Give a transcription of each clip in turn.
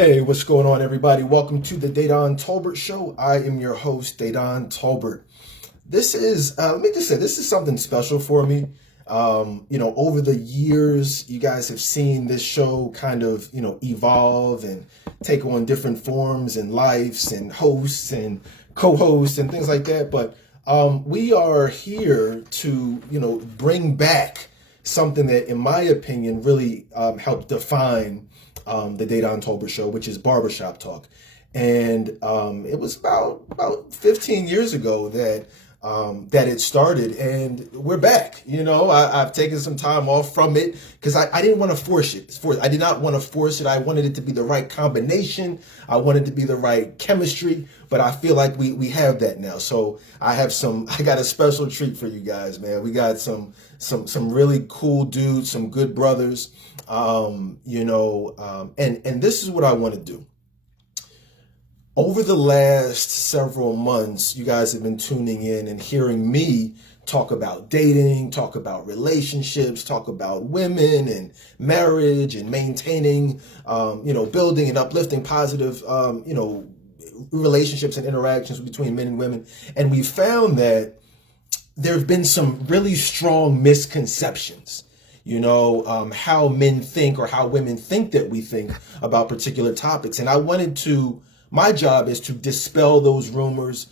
Hey, what's going on, everybody? Welcome to the Dedan Tolbert Show. I am your host, Dedan Tolbert. This is, let me just say, this is something special for me. Over the years, you guys have seen this show kind of, evolve and take on different forms and lives and hosts and co-hosts and things like that. But we are here to, bring back something that, in my opinion, really helped define the Dedan Tolbert Show, which is Barbershop Talk. And it was about 15 years ago that it started, and we're back. I've taken some time off from it because I didn't want to force it. I did not want to force it. I wanted it to be the right combination. I wanted it to be the right chemistry, but I feel like we have that now. So I got a special treat for you guys, man. We got some really cool dudes, some good brothers, and this is what I want to do. Over the last several months, you guys have been tuning in and hearing me talk about dating, talk about relationships, talk about women and marriage and maintaining, building and uplifting positive, relationships and interactions between men and women. And we found that there have been some really strong misconceptions, how men think or how women think that we think about particular topics. And my job is to dispel those rumors,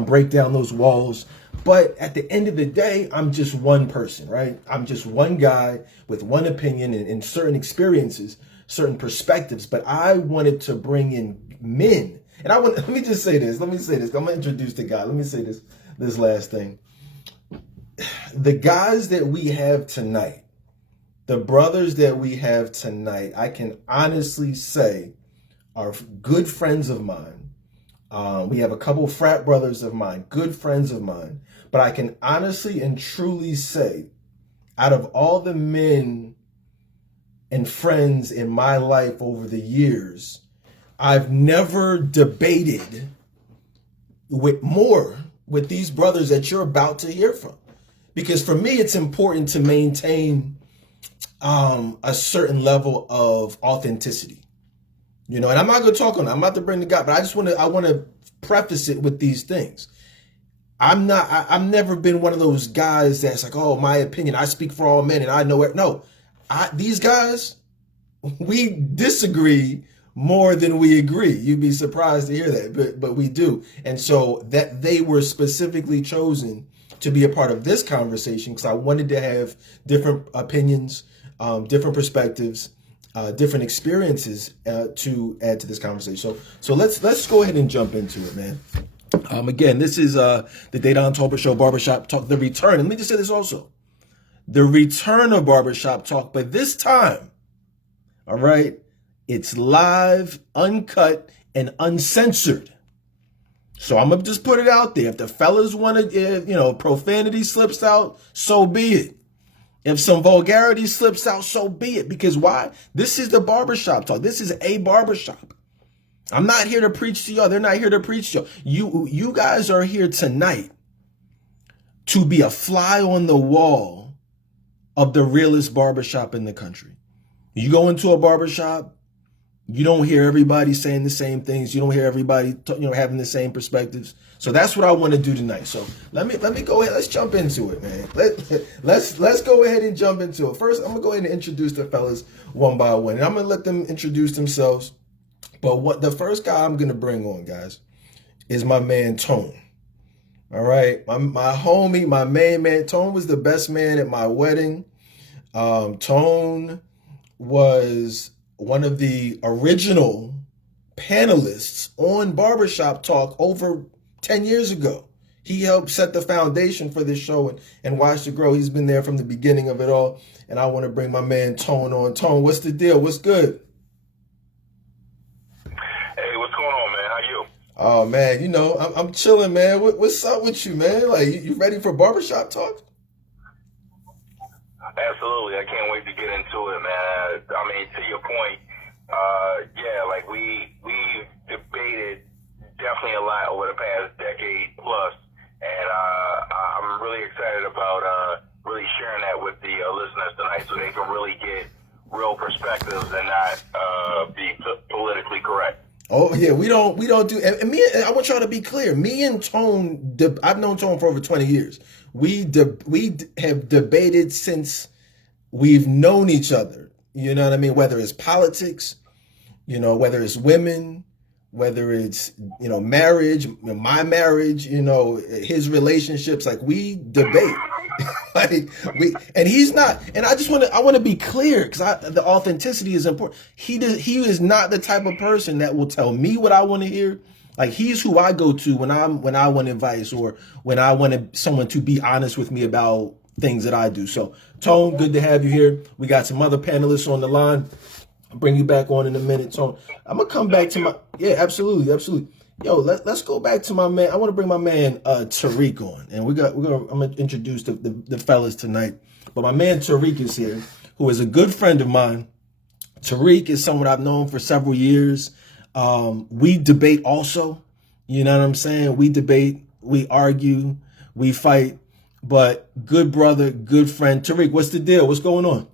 break down those walls. But at the end of the day, I'm just one person, right? I'm just one guy with one opinion and certain experiences, certain perspectives. But I wanted to bring in men. And let me say this. I'm going to introduce the guy. Let me say this last thing. The guys that we have tonight, the brothers that we have tonight, I can honestly say are good friends of mine. We have a couple frat brothers of mine, good friends of mine. But I can honestly and truly say, out of all the men and friends in my life over the years, I've never debated with these brothers that you're about to hear from. Because for me, it's important to maintain a certain level of authenticity. And I'm not going to talk on that. I'm about to bring the guy, but I want to preface it with these things. I've never been one of those guys that's like, oh, my opinion, I speak for all men and I know it. No, these guys, we disagree more than we agree. You'd be surprised to hear that, but we do. And so that they were specifically chosen to be a part of this conversation because I wanted to have different opinions, different perspectives, different experiences to add to this conversation. So let's go ahead and jump into it, man. Again, this is the Dedan Tolbert Show, Barbershop Talk, the return. And let me just say this also. The return of Barbershop Talk, but this time, all right, it's live, uncut, and uncensored. So I'm going to just put it out there. If the fellas want to, profanity slips out, so be it. If some vulgarity slips out, so be it. Because why? This is the barbershop talk. This is a barbershop. I'm not here to preach to y'all. They're not here to preach to y'all. You guys are here tonight to be a fly on the wall of the realest barbershop in the country. You go into a barbershop, you don't hear everybody saying the same things. You don't hear everybody, having the same perspectives. So that's what I want to do tonight. So let me go ahead. Let's jump into it, man. Let's go ahead and jump into it. First, I'm gonna go ahead and introduce the fellas one by one, and I'm gonna let them introduce themselves. But the first guy I'm gonna bring on, guys, is my man Tone. All right, my homie, my main man. Tone was the best man at my wedding. Tone was one of the original panelists on Barbershop Talk over 10 years ago. He helped set the foundation for this show and watched it grow. He's been there from the beginning of it all. And I want to bring my man Tone on. Tone, what's the deal? What's good? Hey, what's going on, man? How you? Oh, man, I'm chilling, man. What's up with you, man? Like, you ready for Barbershop Talk? Absolutely. I can't wait to get into it, man. I mean, to your point, we debated definitely a lot over the past decade plus, and I'm really excited about really sharing that with the listeners tonight so they can really get real perspectives and not be politically correct. Oh yeah, we don't do. And I want y'all to be clear. Me and Tone, I've known Tone for over 20 years. We have debated since we've known each other. You know what I mean? Whether it's politics, whether it's women, whether it's marriage, my marriage, his relationships. Like we debate. Like and he's not, and I want to be clear because the authenticity is important. He is not the type of person that will tell me what I want to hear. Like he's who I go to when I want advice or when I want someone to be honest with me about things that I do. So Tone, good to have you here. We got some other panelists on the line. I'll bring you back on in a minute, Tone. I'm gonna come back to absolutely. Yo, let's go back to my man. I want to bring my man Tariq on, and I'm gonna introduce the fellas tonight. But my man Tariq is here, who is a good friend of mine. Tariq is someone I've known for several years. We debate also. You know what I'm saying? We debate, we argue, we fight. But good brother, good friend. Tariq, what's the deal? What's going on?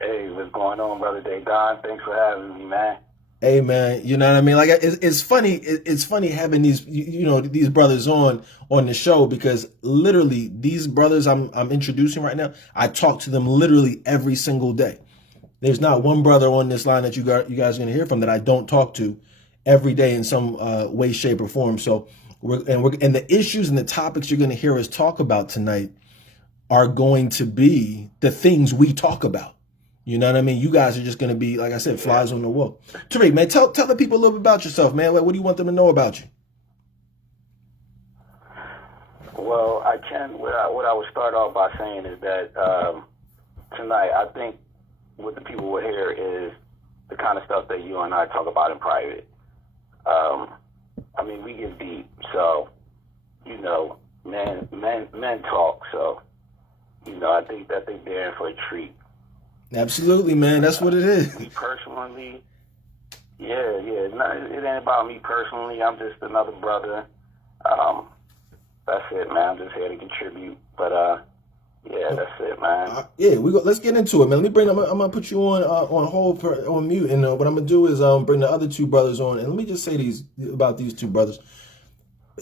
Hey, what's going on, brother Dedan? Thanks for having me, man. Hey man, you know what I mean? Like it's funny. It's funny having these these brothers on the show because literally these brothers I'm introducing right now, I talk to them literally every single day. There's not one brother on this line that you guys are gonna hear from that I don't talk to every day in some way, shape, or form. So and the issues and the topics you're gonna hear us talk about tonight are going to be the things we talk about. You know what I mean? You guys are just going to be, like I said, flies on the wall. Tariq, man, tell the people a little bit about yourself, man. Like, what do you want them to know about you? Well, what I would start off by saying is that tonight, I think what the people will hear is the kind of stuff that you and I talk about in private. I mean, we get deep, so, men talk, so, I think they're in for a treat. Absolutely, man. That's what it is. Me personally, it ain't about me personally. I'm just another brother. That's it, man. I'm just here to contribute. But that's it, man. Let's get into it, man. Let me I'm gonna put you on hold on mute, and what I'm gonna do is bring the other two brothers on, and let me just say about these two brothers.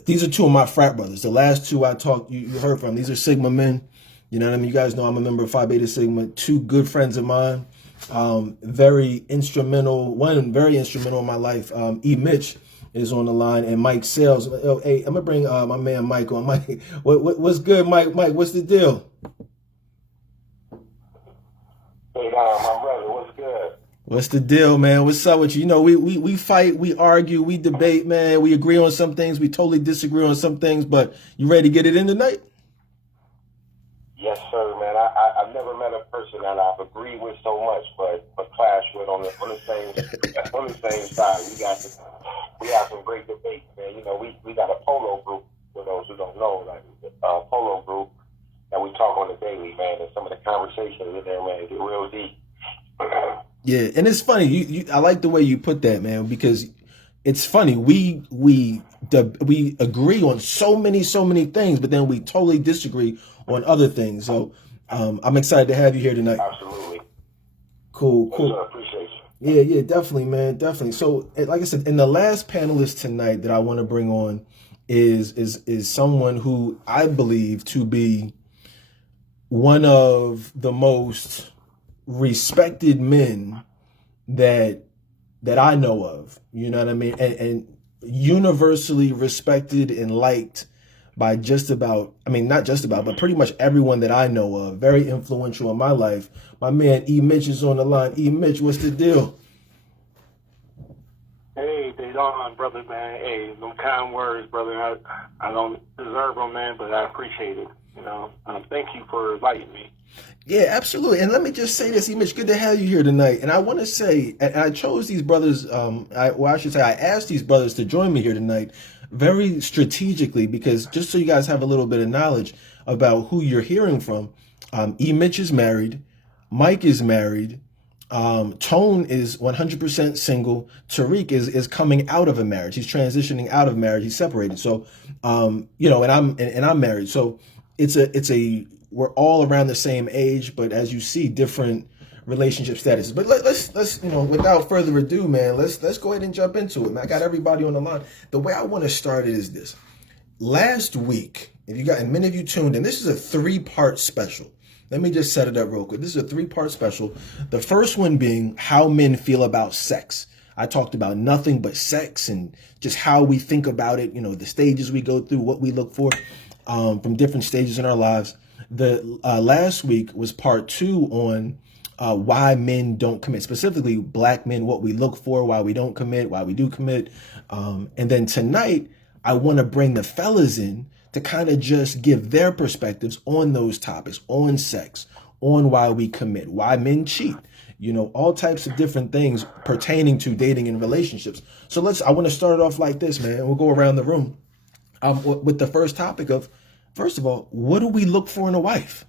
These are two of my frat brothers. The last two you heard from. These are Sigma men. You know what I mean? You guys know I'm a member of Phi Beta Sigma. Two good friends of mine. One very instrumental in my life. E. Mitch is on the line, and Mike Sales. Oh, hey, I'm gonna bring my man Mike on. Mike, what's good, Mike? Mike, what's the deal? Hey, my brother, what's good? What's the deal, man? What's up with you? We fight, we argue, we debate, man. We agree on some things, we totally disagree on some things. But you ready to get it in tonight? Yes, sir, man. I've never met a person that I've agreed with so much, but clash with on the same side. We got some great debates, man. We got a polo group for those who don't know, like a polo group that we talk on the daily, man. And some of the conversations in there, man, get real deep. Yeah, and it's funny. I like the way you put that, man, because it's funny. We agree on so many things, but then we totally disagree on other things. So I'm excited to have you here tonight. Absolutely. Cool. Yes, sir, appreciate you. Yeah, definitely, man, definitely. So, like I said, and the last panelist tonight that I want to bring on is someone who I believe to be one of the most respected men that I know of. You know what I mean? And universally respected and liked by but pretty much everyone that I know of. Very influential in my life. My man E. Mitch is on the line. E. Mitch, what's the deal? Hey, Dedan, brother, man. Hey, them kind words, brother. I don't deserve them, man, but I appreciate it. Thank you for inviting me. Yeah, absolutely. And let me just say this, E. Mitch, good to have you here tonight. And I want to say, and I chose these brothers, I asked these brothers to join me here tonight very strategically, because just so you guys have a little bit of knowledge about who you're hearing from. E. Mitch is married. Mike is married. Tone is 100% single. Tariq is coming out of a marriage. He's transitioning out of marriage. He's separated. So, and I'm married. So we're all around the same age, but as you see, different relationship statuses. But let's without further ado, man, let's go ahead and jump into it, man. I got everybody on the line. The way I want to start it is this. Last week, and many of you tuned in, this is a 3-part special. Let me just set it up real quick. This is a 3-part special. The first one being how men feel about sex. I talked about nothing but sex and just how we think about it, the stages we go through, what we look for from different stages in our lives. The last week was part 2 on why men don't commit, specifically black men, what we look for, why we don't commit, why we do commit. And then tonight, I want to bring the fellas in to kind of just give their perspectives on those topics, on sex, on why we commit, why men cheat, all types of different things pertaining to dating and relationships. So I want to start it off like this, man. We'll go around the room with the first topic of, first of all, what do we look for in a wife?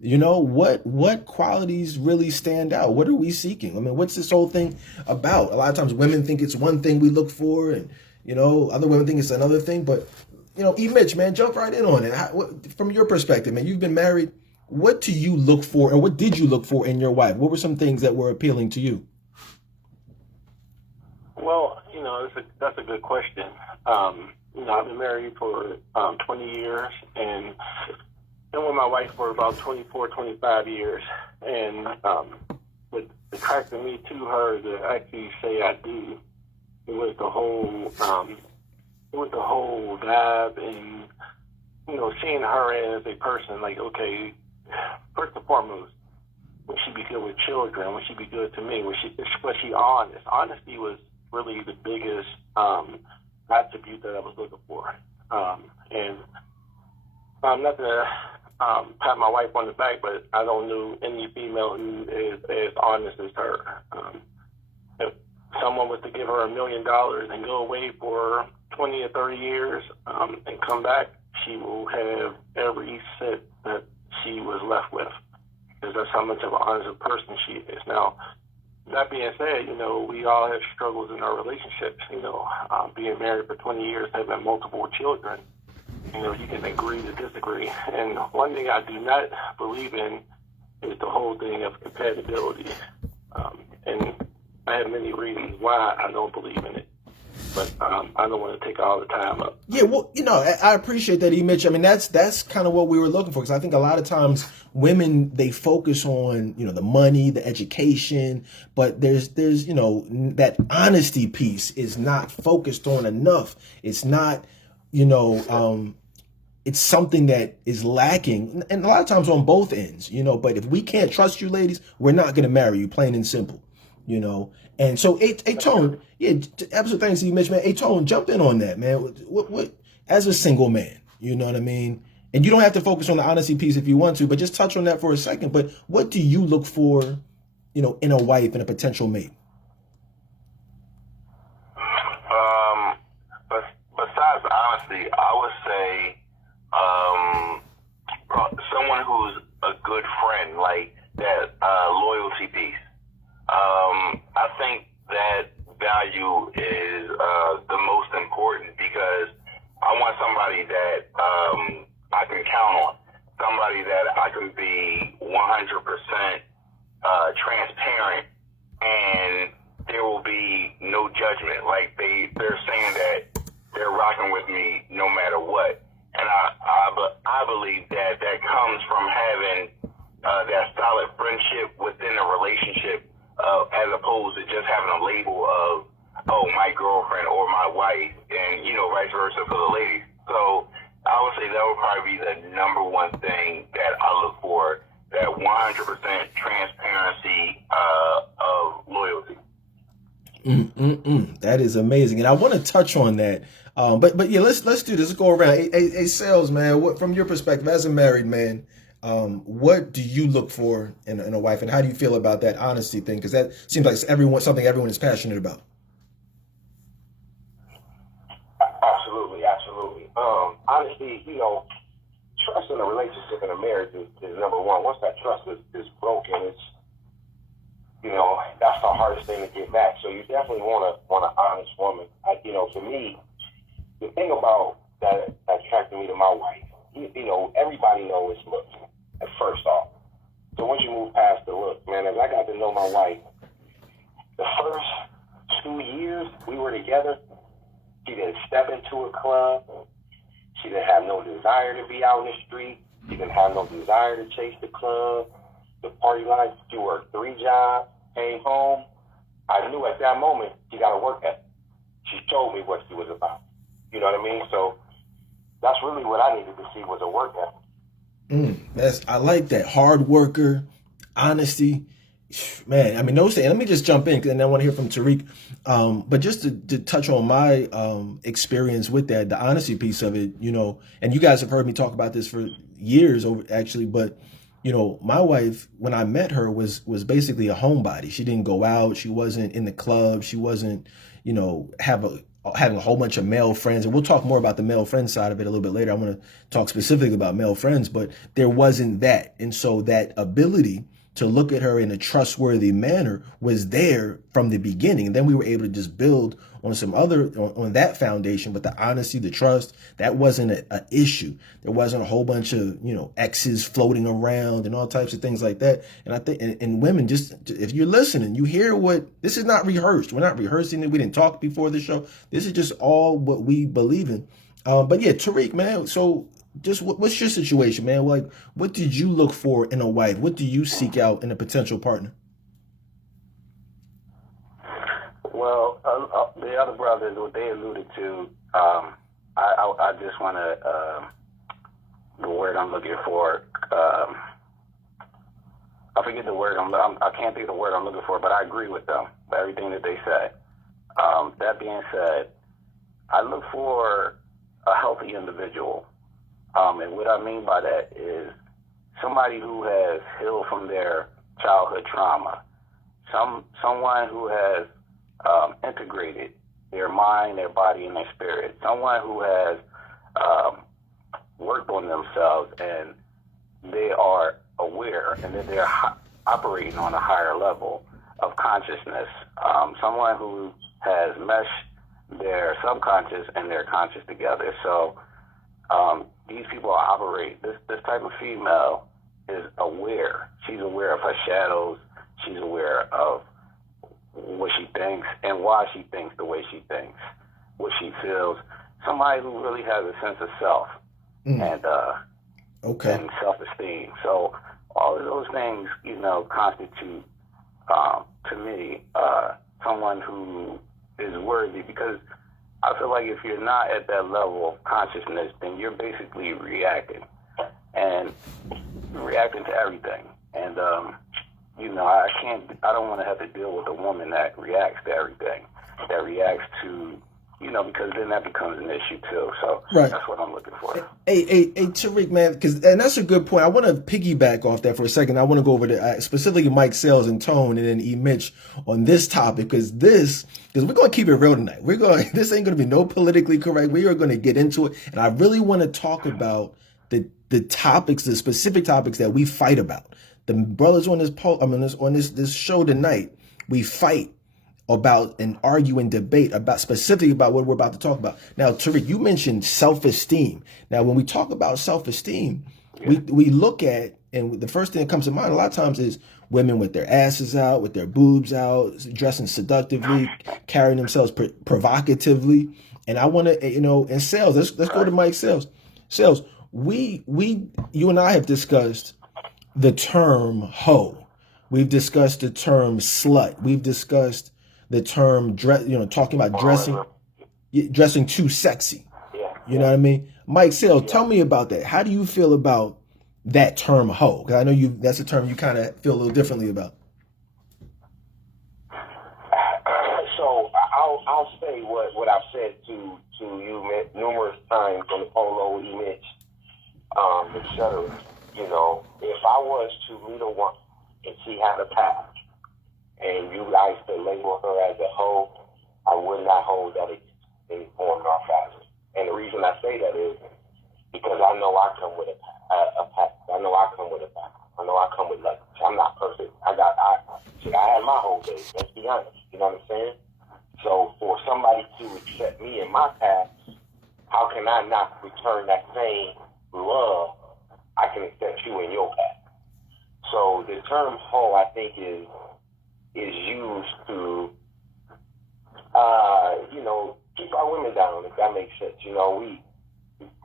What qualities really stand out? What are we seeking? I mean, what's this whole thing about? A lot of times women think it's one thing we look for, and, other women think it's another thing. But, E. Mitch, man, jump right in on it. From your perspective, man, you've been married. What do you look for, and what did you look for in your wife? What were some things that were appealing to you? Well, that's a good question. I've been married for 20 years and been with my wife for about 24, 25 years. And what attracted me to her to actually say I do, it was the whole vibe and, seeing her as a person, like, okay, first and foremost, would she be good with children? Would she be good to me? Was she honest? Honesty was really the biggest attribute that I was looking for. And not to pat my wife on the back, but I don't know any female who is as honest as her. If someone was to give her $1 million and go away for 20 or 30 years and come back, she will have every cent that she was left with, because that's how much of an honest person she is. Now, that being said, we all have struggles in our relationships. Being married for 20 years, having multiple children, you can agree to disagree. And one thing I do not believe in is the whole thing of compatibility. And I have many reasons why I don't believe in it. But I don't want to take all the time up. Yeah, well, I appreciate that, E. Mitch. I mean, that's kind of what we were looking for, because I think a lot of times women, they focus on, the money, the education, but there's that honesty piece is not focused on enough. It's not, it's something that is lacking, and a lot of times on both ends, but if we can't trust you, ladies, we're not going to marry you, plain and simple. And so A-Tone, yeah, absolute thanks to you, Mitch, man. A-Tone, jump in on that, man. What as a single man, you know what I mean? And you don't have to focus on the honesty piece if you want to, but just touch on that for a second. But what do you look for, in a wife and a potential mate? Besides honesty, I would say someone who's a good friend, like that loyalty piece. I think that value is the most important, because I want somebody that I can count on, somebody that I can be 100% transparent, and there will be no judgment. Like they're saying that they're rocking with me no matter what, and I believe that comes from having that solid friendship within a relationship. As opposed to just having a label of, my girlfriend or my wife, and, vice versa for the ladies. So I would say that would probably be the number one thing that I look for, that 100% transparency of loyalty. That is amazing. And I want to touch on that. But yeah, let's do this. Let's go around. Hey, Sales, man, what, from your perspective as a married man, what do you look for in a wife, and how do you feel about that honesty thing? Because that seems like something everyone is passionate about. Absolutely. Honestly, trust in a relationship and a marriage is number one. Once that trust is broken, it's, that's the hardest thing to get back. So you definitely want an honest woman. For me, the thing about that attracted me to my wife, everybody knows looks, first off. So once you move past the look, man, as I got to know my wife, the first 2 years we were together, she didn't step into a club. She didn't have no desire to be out in the street. She didn't have no desire to chase the club, the party life. She worked 3 jobs, came home. I knew at that moment she got to work at it. She showed me what she was about. You know what I mean? So that's really what I needed to see was a work ethic. I like that. Hard worker, honesty. Man, I mean, those things. Let me just jump in, and I want to hear from Tariq. But just to touch on my experience with that, the honesty piece of it, you know, and you guys have heard me talk about this for years, actually. But you know, my wife, when I met her, was basically a homebody. She didn't go out. She wasn't in the club. She wasn't, you know, having a whole bunch of male friends. And we'll talk more about the male friend side of it a little bit later. I want to talk specifically about male friends, but there wasn't that. And so that ability to look at her in a trustworthy manner was there from the beginning. And then we were able to just build on on that foundation, but the honesty, the trust, that wasn't an issue. There wasn't a whole bunch of, you know, exes floating around and all types of things like that. And I think, and women, just, if you're listening, you hear this is not rehearsed. We're not rehearsing it. We didn't talk before the show. This is just all what we believe in. But yeah, Tariq, man, so just what's your situation, man? Like, what did you look for in a wife? What do you seek out in a potential partner? Well, the other brothers, what they alluded to, I just want to, the word I'm looking for, I forget the word, I can't think of the word I'm looking for, but I agree with them, everything that they said. That being said, I look for a healthy individual. And what I mean by that is somebody who has healed from their childhood trauma, someone who has integrated their mind, their body, and their spirit, someone who has worked on themselves and they are aware and that they're operating on a higher level of consciousness, someone who has meshed their subconscious and their conscious together. So these people operate, this type of female is aware. She's aware of her shadows. She's aware of what she thinks and why she thinks the way she thinks, what she feels. Somebody who really has a sense of self and self-esteem. So all of those things, you know, constitute, to me, someone who is worthy, because I feel like if you're not at that level of consciousness, then you're basically reacting to everything. And, you know, I don't want to have to deal with a woman that reacts to everything, that reacts to, you know, because then that becomes an issue too. So right. That's what I'm looking for. Hey, Tariq, man, and that's a good point. I want to piggyback off that for a second. I want to go over to specifically Mike Sales and Tone, and then E. Mitch on this topic, because we're going to keep it real tonight. This ain't going to be no politically correct. We are going to get into it, and I really want to talk about the topics, the specific topics that we fight about. The brothers on this show tonight, we fight about and argue and debate about specifically about what we're about to talk about. Now, Tariq, you mentioned self-esteem. Now, when we talk about self-esteem, we look at, and the first thing that comes to mind a lot of times is women with their asses out, with their boobs out, dressing seductively, carrying themselves provocatively. And I want to, you know, in Sales, let's go to Mike Sales. Sales, you and I have discussed the term hoe. We've discussed the term slut. We've discussed the term talking about dressing too sexy. You know what I mean? Mike Sales, tell me about that. How do you feel about that term hoe? Because I know that's a term you kind of feel a little differently about. So I'll say what I've said to you numerous times on the polo, Mitch, etc. You know, if I was to meet a woman and she had a past, and you guys to label her as a hoe, I would not hold that in any form or fashion. And the reason I say that is because I know I come with a past. I know I come with a past. I know I come with luggage. I'm not perfect. I had my whole days. Let's be honest. You know what I'm saying? So for somebody to accept me in my past, how can I not return that same love I can accept you in your past? So the term hoe, I think, is used to, keep our women down, if that makes sense.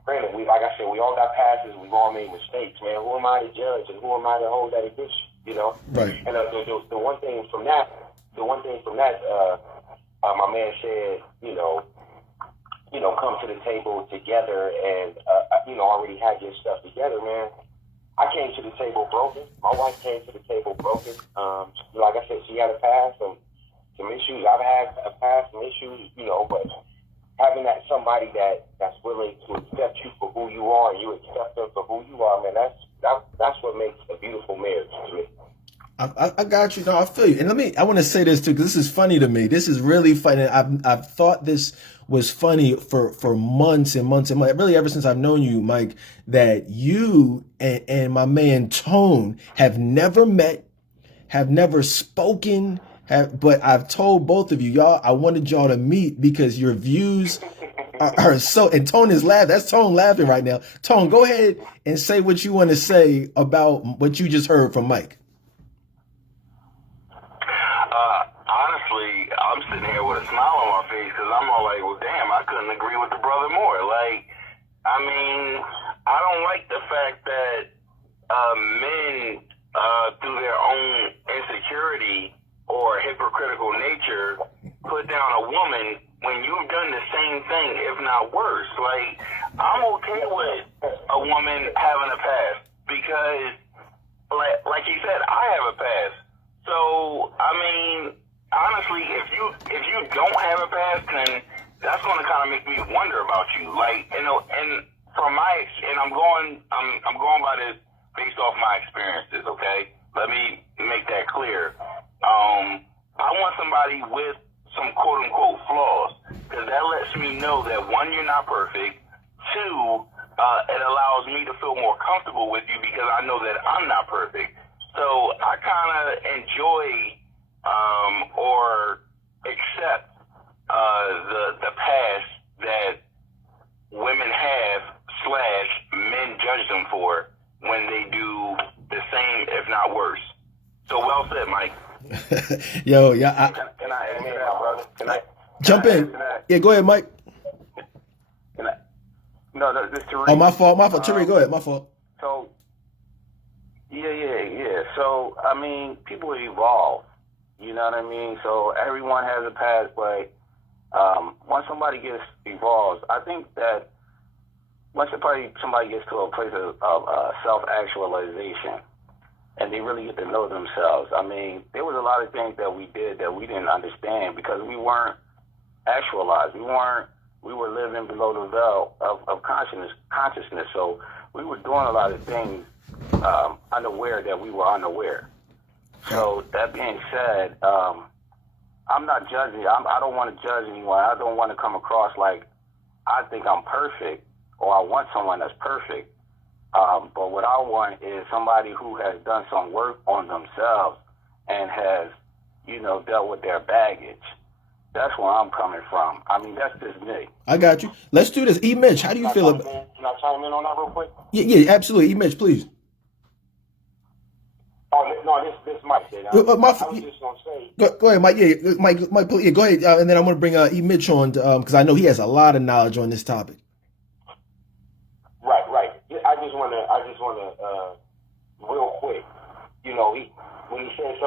Granted, like I said, we all got passes, we've all made mistakes, man. Who am I to judge, and who am I to hold that against you? Right. And the one thing from that, my man said, come to the table together and already have your stuff together, man. I came to the table broken. My wife came to the table broken. Like I said, she had a past, some issues. I've had a past, some issues, but having that somebody that's willing to accept you for who you are and you accept them for who you are, man, that's what makes a beautiful marriage to me. I got you. No, I feel you. And I want to say this too, because this is funny to me. This is really funny. I've thought this was funny for months and months and months, really ever since I've known you, Mike, that you and my man Tone have never met, have never spoken, but I've told both of you, y'all, I wanted y'all to meet because your views are so, and Tone is laughing. That's Tone laughing right now. Tone, go ahead and say what you want to say about what you just heard from Mike. Honestly, I'm sitting here with a smile on my face because I'm all like, well, damn, I couldn't agree with the brother more. I don't like the fact that men, through their own insecurity or hypocritical nature, put down a woman when you've done the same thing, if not worse. I'm okay with a woman having a past because, like he said, I have a past. So, honestly, if you don't have a past, then that's going to kind of make me wonder about you. And from I'm going by this based off my experiences. Okay, let me make that clear. I want somebody with some quote unquote flaws because that lets me know that one, you're not perfect. Two, it allows me to feel more comfortable with you because I know that I'm not perfect. So I kind of enjoy or accept the past that women have / men judge them for when they do the same, if not worse. So well said, Mike. Yo, yeah. Can I add to that, brother? Can I Jump in. Yeah, go ahead, Mike. No, this is Tariq. Oh, my fault. Tariq, go ahead. My fault. So, yeah. So, people evolve. You know what I mean? So everyone has a past, but once somebody evolves, I think that once somebody gets to a place of self-actualization and they really get to know themselves, there was a lot of things that we did that we didn't understand because we weren't actualized. We were living below the veil of consciousness. So we were doing a lot of things unaware that we were unaware. So that being said, I'm not judging. I don't want to judge anyone. I don't want to come across like I think I'm perfect or I want someone that's perfect. But what I want is somebody who has done some work on themselves and has, dealt with their baggage. That's where I'm coming from. That's just me. I got you. Let's do this. E. Mitch, how do you feel about? Can I chime in on that real quick? Yeah, absolutely. E. Mitch, please. Oh, no, this Mike did. I was just going to say. Go ahead, Mike. Yeah, Mike. Yeah, go ahead. And then I'm going to bring E. Mitch on because I know he has a lot of knowledge on this topic. Right. I just want to, real quick, when he said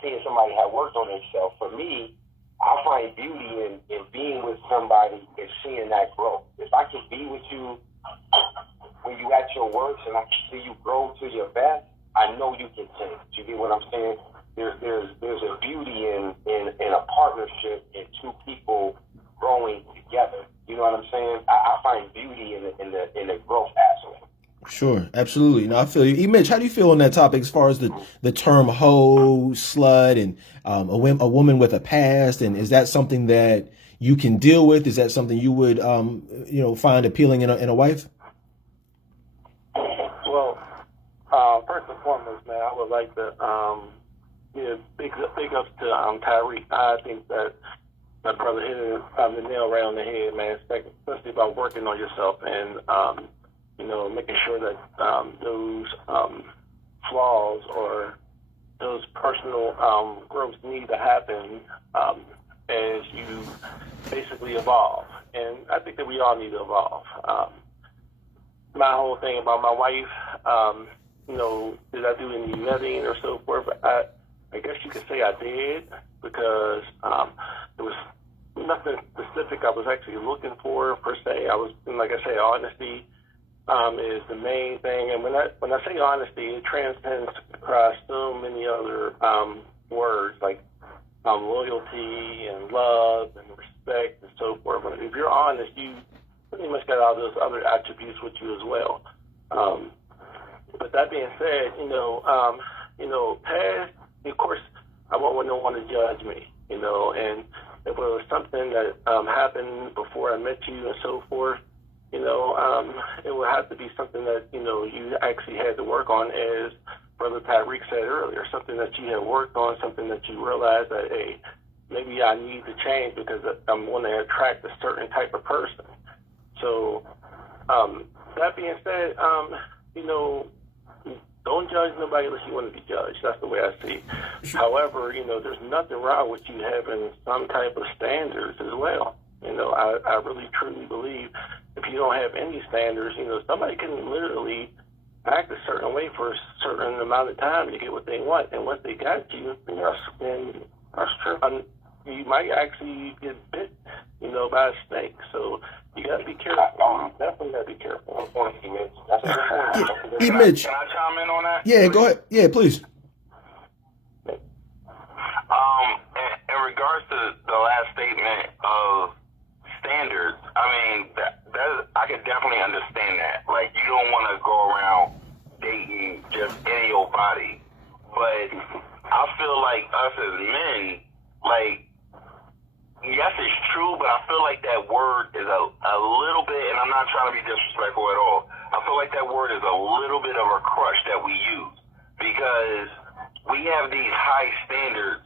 seeing somebody have worked on themselves, for me, I find beauty in being with somebody and seeing that growth. If I can be with you when you at your worst and I can see you grow to your best, I know you can change. You get what I'm saying? There's a beauty in a partnership and two people growing together. You know what I'm saying? I find beauty in the growth aspect. Sure, absolutely. No, I feel you. E. Mitch, how do you feel on that topic as far as the term hoe, slut, and a woman with a past? And is that something that you can deal with? Is that something you would find appealing in a wife? Well, first and foremost, man, I would like to big ups to Tyreek. I think that my brother hit the nail right on the head, man, especially about working on yourself and making sure that those flaws or those personal growths need to happen as you basically evolve. And I think that we all need to evolve. My whole thing about my wife, did I do any vetting or so forth? I guess you could say I did, because there was nothing specific I was actually looking for per se. I was, like I say, honesty is the main thing. And when I say honesty, it transcends across so many other words like loyalty and love and respect and so forth. But if you're honest, you pretty much got all those other attributes with you as well. But that being said, past, of course, I won't no one to judge me, and if it was something that happened before I met you and so forth, it would have to be something that, you actually had to work on, as Brother Tyreek said earlier, something that you had worked on, something that you realized that, hey, maybe I need to change because I'm going to attract a certain type of person. So, that being said, don't judge nobody unless you want to be judged. That's the way I see. However, there's nothing wrong with you having some type of standards as well. I really truly believe if you don't have any standards, somebody can literally act a certain way for a certain amount of time to get what they want. And once they got you, then That's true. you might actually get bit, by a snake. So you got to be careful. Definitely got to be careful. Good point, Mitch. That's a good point. Hey, Mitch. Can I chime in on that? Yeah, go ahead. Yeah, please. In regards to the last statement of standards, I mean, that I could definitely understand that. Like, you don't want to go around dating just any old body. But I feel like us as men, like, yes, it's true, but I feel like that word is a little bit, and I'm not trying to be disrespectful at all, I feel like that word is a little bit of a crush that we use, because we have these high standards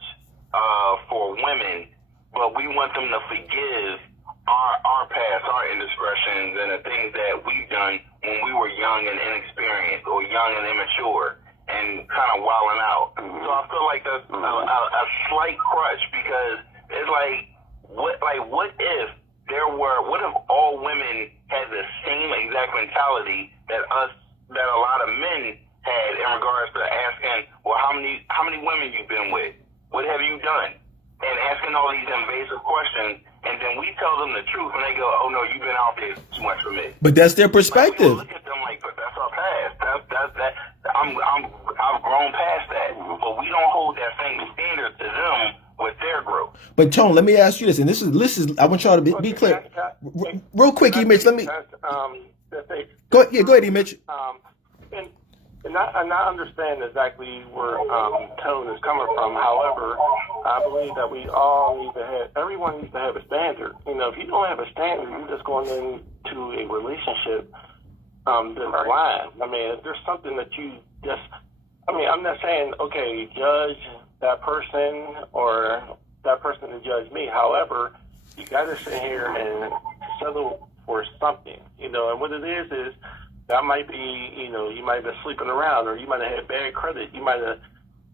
for women, but we want them to forgive our past, our indiscretions, and the things that we've done when we were young and inexperienced, or young and immature, and kind of wilding out. So I feel like that's a slight crush, because it's like, what if all women had the same exact mentality that a lot of men had in regards to asking, well, how many women you been with? What have you done? And asking all these invasive questions, and then we tell them the truth, and they go, oh no, you've been out there too much for me. But that's their Like, we perspective. look at them like, but that's our past. I've grown past that. But we don't hold that same standard to them with their growth. But Tone, let me ask you this, and this is I want y'all to be clear. Real quick, E-Mitch, let me go ahead, E-Mitch. And I understand exactly where Tone is coming from. However, I believe that everyone needs to have a standard. If you don't have a standard, you're just going into a relationship that's blind. I mean, if there's something that you I'm not saying, okay, judge that person or that person to judge me. However, you got to sit here and settle for something, and what it is that might be, you might have been sleeping around, or you might have had bad credit. You might have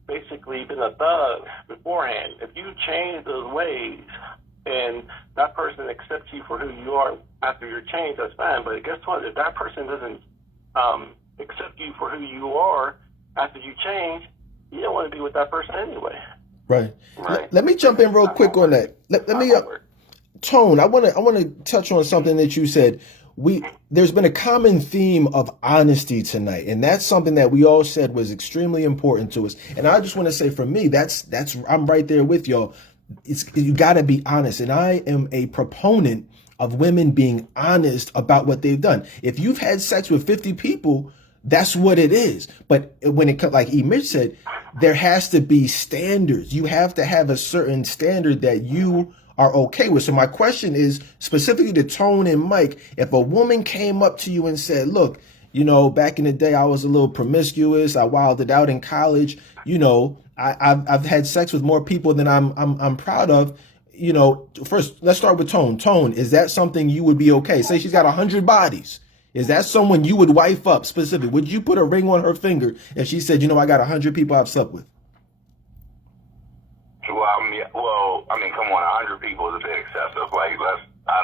basically been a thug beforehand. If you change those ways and that person accepts you for who you are after your change, that's fine. But guess what? If that person doesn't accept you for who you are after you change, you don't want to be with that person anyway. Right. Let me jump in real quick on that. Let me Tone, I want to touch on something that you said. There's been a common theme of honesty tonight, and that's something that we all said was extremely important to us. And I just want to say, for me, that's I'm right there with y'all. You got to be honest, and I am a proponent of women being honest about what they've done. If you've had sex with 50 people, that's what it is. But when it comes, like E-Mitch said, there has to be standards. You have to have a certain standard that you are okay with. So my question is specifically to Tone and Mike, if a woman came up to you and said, look, back in the day, I was a little promiscuous. I wilded out in college. I've had sex with more people than I'm proud of. First, let's start with Tone. Tone, is that something you would be okay? Say she's got 100 bodies Is that someone you would wife up specifically? Would you put a ring on her finger if she said, I got 100 people I've slept with? I mean, come on, 100 people is a bit excessive. I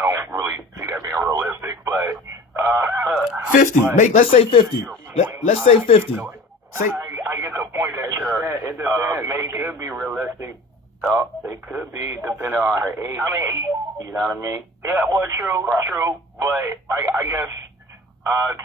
don't really see that being realistic, but 50. Let's say 50. Let's say 50. I get the point that you're. It depends. Maybe it could be realistic. It could be depending on her age. I mean, you know what I mean? Yeah, well, true. But I guess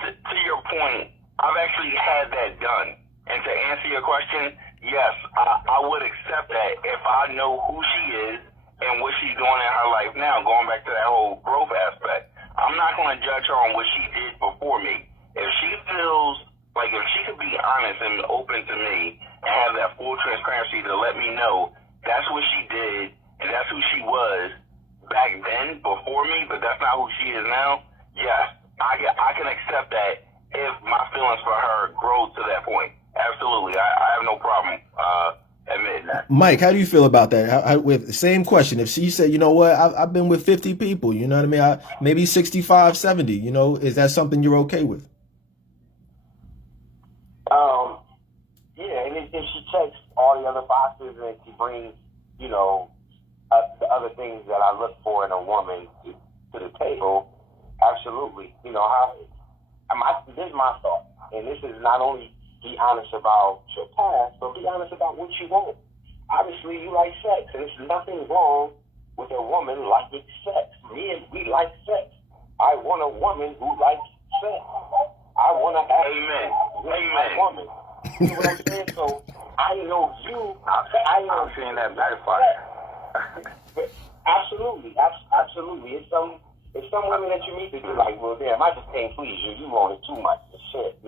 to your point, I've actually had that done. And to answer your question, yes, I would accept that if I know who she is and what she's doing in her life now, going back to that whole growth aspect. I'm not going to judge her on what she did before me. If she feels like if she could be honest and open to me and have that full transparency to let me know that's what she did and that's who she was back then before me, but that's not who she is now, yes, I can accept that if my feelings for her grow to that point. Absolutely. I have no problem admitting that. Mike, how do you feel about that? With the same question, if she said, I've been with 50 people, you know what I mean? Maybe 65, 70, is that something you're okay with? Yeah, and if she checks all the other boxes and she brings, the other things that I look for in a woman to the table, absolutely. This is my thought, and this is not only be honest about your past, but be honest about what you want. Obviously, you like sex, and there's nothing wrong with a woman liking sex. We like sex. I want a woman who likes sex. I want to have Amen. my woman. You know what I'm saying? So I know you. I'm seeing that backfire. Absolutely. It's some women that you meet that you're like, well, damn, I just can't please you. You want it too much and shit,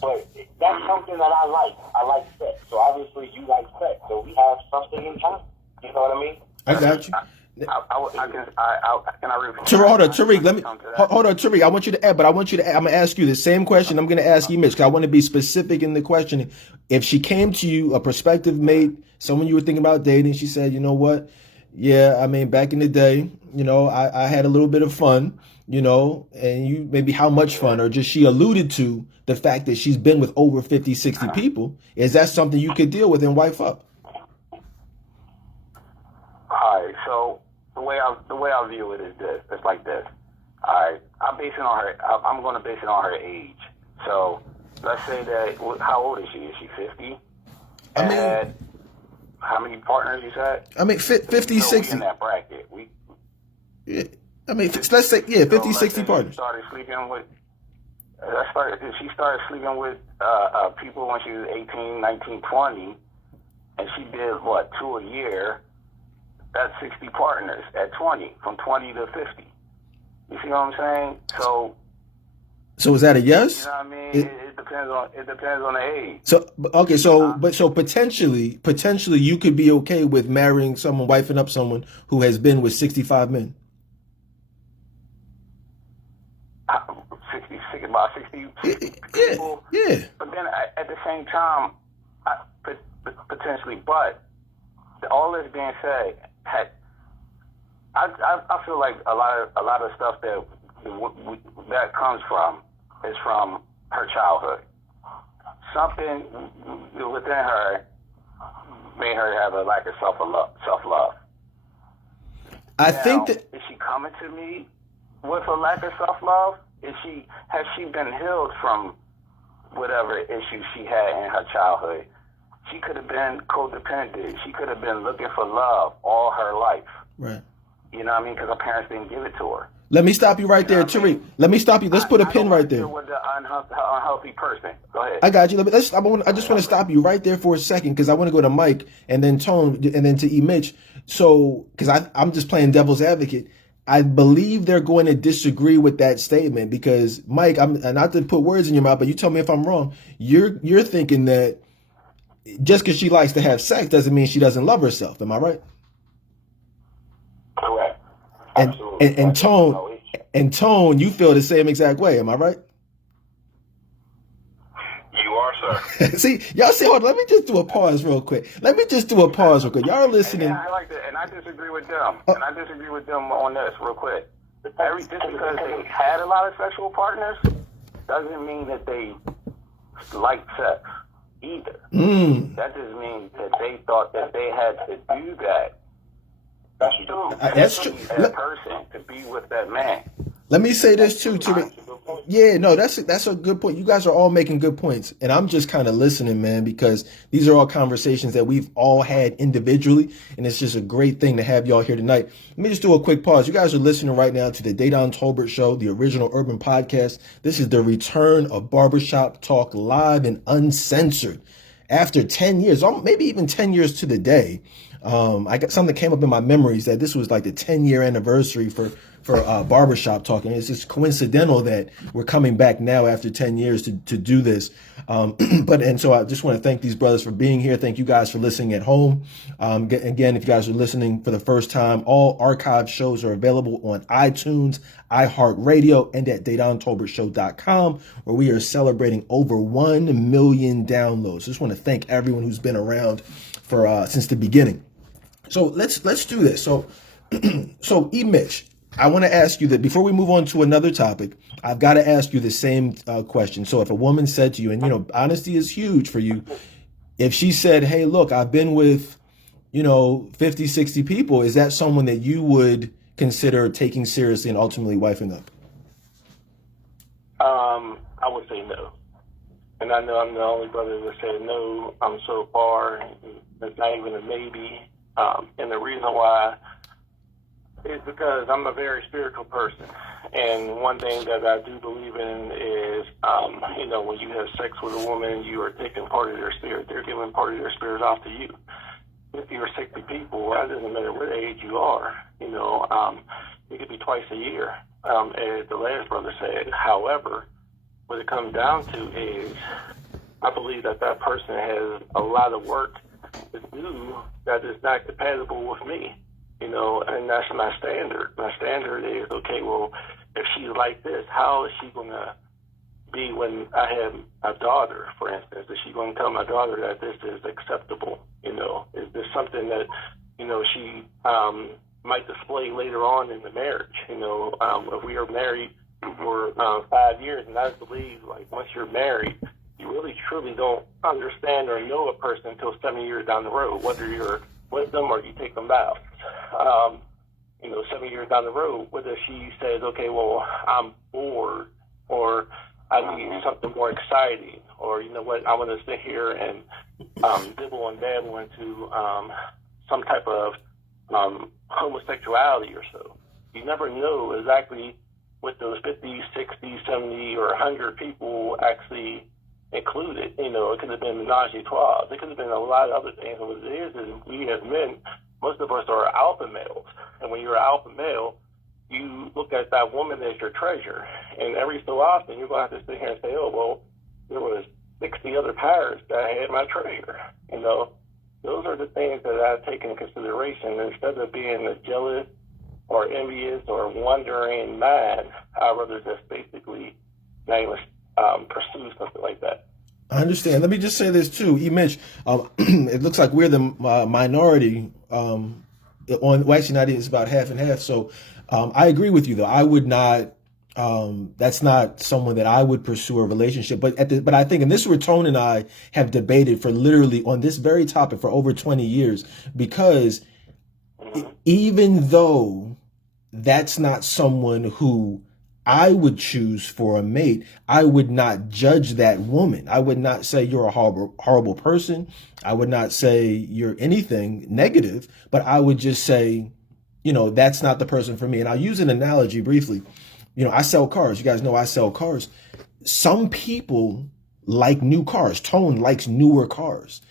But that's something that I like. I like sex. So obviously you like sex. So we have something in common. You know what I mean? I got you. Can I repeat? Hold on, Tariq. Hold on, Tariq. I want you to add, but I'm going to ask you the same question. I'm going to ask you, Mitch, because I want to be specific in the question. If she came to you, a prospective mate, someone you were thinking about dating, she said, you know what? Yeah, I mean, back in the day, I had a little bit of fun, and you maybe how much fun, or just she alluded to the fact that she's been with over 50, 60 people. Is that something you could deal with and wife up? All right, so the way I view it is this. It's like this. All right, I'm going to base it on her age. So let's say that, how old is she? Is she 50? I mean, how many partners you said? I mean, 50, so 60. We in that bracket. Yeah, I mean, let's say, 50, 60 partners. She started sleeping with people when she was 18, 19, 20, and she did, 2 a year. That's 60 partners at 20, from 20 to 50. You see what I'm saying? So is that a yes? You know what I mean? It depends on the age. So okay, so potentially you could be okay with marrying someone, wifing up someone who has been with 65 men. 60 people. Yeah. But then at the same time, potentially, but all this being said, I feel like a lot of stuff that comes is from her childhood. Something within her made her have a lack of self-love. I think that is she coming to me with a lack of self-love? Has she been healed from whatever issues she had in her childhood? She could have been codependent. She could have been looking for love all her life. Right. You know what I mean? Because her parents didn't give it to her. Let me stop you right there, Tariq. Let me stop you. Let's put a pin right there. With the unhealthy person. Go ahead. I got you. I just want to stop you right there for a second because I want to go to Mike and then Tone and then to E. Mitch. So, because I'm just playing devil's advocate. I believe they're going to disagree with that statement because Mike, I'm not to put words in your mouth, but you tell me if I'm wrong. You're thinking that just because she likes to have sex doesn't mean she doesn't love herself. Am I right? Correct. Absolutely. And Tone, you feel the same exact way. Am I right? You are, sir. See, y'all see, hold on, let me just do a pause real quick. Y'all are listening. And I like that, and I disagree with them. And I disagree with them on this real quick. just because they had a lot of sexual partners doesn't mean that they like sex either. That just means that they thought that they had to do that. That's true. That's true. That person to be with that man. Let me say this too, Tariq. Yeah, no, that's a good point. You guys are all making good points, and I'm just kind of listening, man, because these are all conversations that we've all had individually, and it's just a great thing to have y'all here tonight. Let me just do a quick pause. You guys are listening right now to the Dedan Tolbert Show, the original urban podcast. This is the return of Barbershop Talk live and uncensored. After 10 years, maybe even 10 years to the day, I got something that came up in my memories that this was like the 10-year anniversary for Barbershop Talk. And it's just coincidental that we're coming back now after 10 years to do this. So I just want to thank these brothers for being here. Thank you guys for listening at home. Again, if you guys are listening for the first time, all archive shows are available on iTunes, iHeartRadio, and at DedanTolbertShow.com, where we are celebrating over 1 million downloads. Just want to thank everyone who's been around for since the beginning. So let's do this. So Mitch, I want to ask you that before we move on to another topic, I've got to ask you the same question. So if a woman said to you, and honesty is huge for you, if she said, hey, look, I've been with 50, 60 people, is that someone that you would consider taking seriously and ultimately wifing up? I would say no. And I know I'm the only brother that said no. So far, it's not even a maybe. And the reason why is because I'm a very spiritual person. And one thing that I do believe in is, when you have sex with a woman, you are taking part of their spirit. They're giving part of their spirit off to you. If you're 60 people, it doesn't matter what age you are, it could be twice a year, as the last brother said. However, what it comes down to is I believe that person has a lot of work to do that is not compatible with me, and that's my standard. My standard is, okay, well, if she's like this, how is she going to be when I have a daughter, for instance? Is she going to tell my daughter that this is acceptable? Is this something that, she might display later on in the marriage? If we are married for 5 years, and I believe, like, once you're married, you really truly don't understand or know a person until 7 years down the road, whether you're with them or you take them out. 7 years down the road, whether she says, okay, well, I'm bored, or I need something more exciting, or, what, I want to sit here and dibble and dabble into some type of homosexuality or so. You never know exactly what those 50, 60, 70, or 100 people actually included. It could have been menage a trois. It could have been a lot of other things. And what it is we as men, most of us are alpha males. And when you're an alpha male, you look at that woman as your treasure. And every so often, you're going to have to sit here and say, oh, well, there was 60 other pairs that had my treasure. Those are the things that I take into consideration. Instead of being a jealous or envious or wondering man, I'd rather just basically not even pursue something like that. I understand. Let me just say this too, Mitch. It looks like we're the minority. Actually, not even. It's about half and half. So I agree with you, though. I would not. That's not someone that I would pursue a relationship. But I think, and this is where Tone and I have debated for literally on this very topic for over 20 years, because even though that's not someone who I would choose for a mate, I would not judge that woman. I would not say you're a horrible person. I would not say you're anything negative, but I would just say, that's not the person for me. And I'll use an analogy briefly. I sell cars. You guys know I sell cars. Some people like new cars. Tone likes newer cars.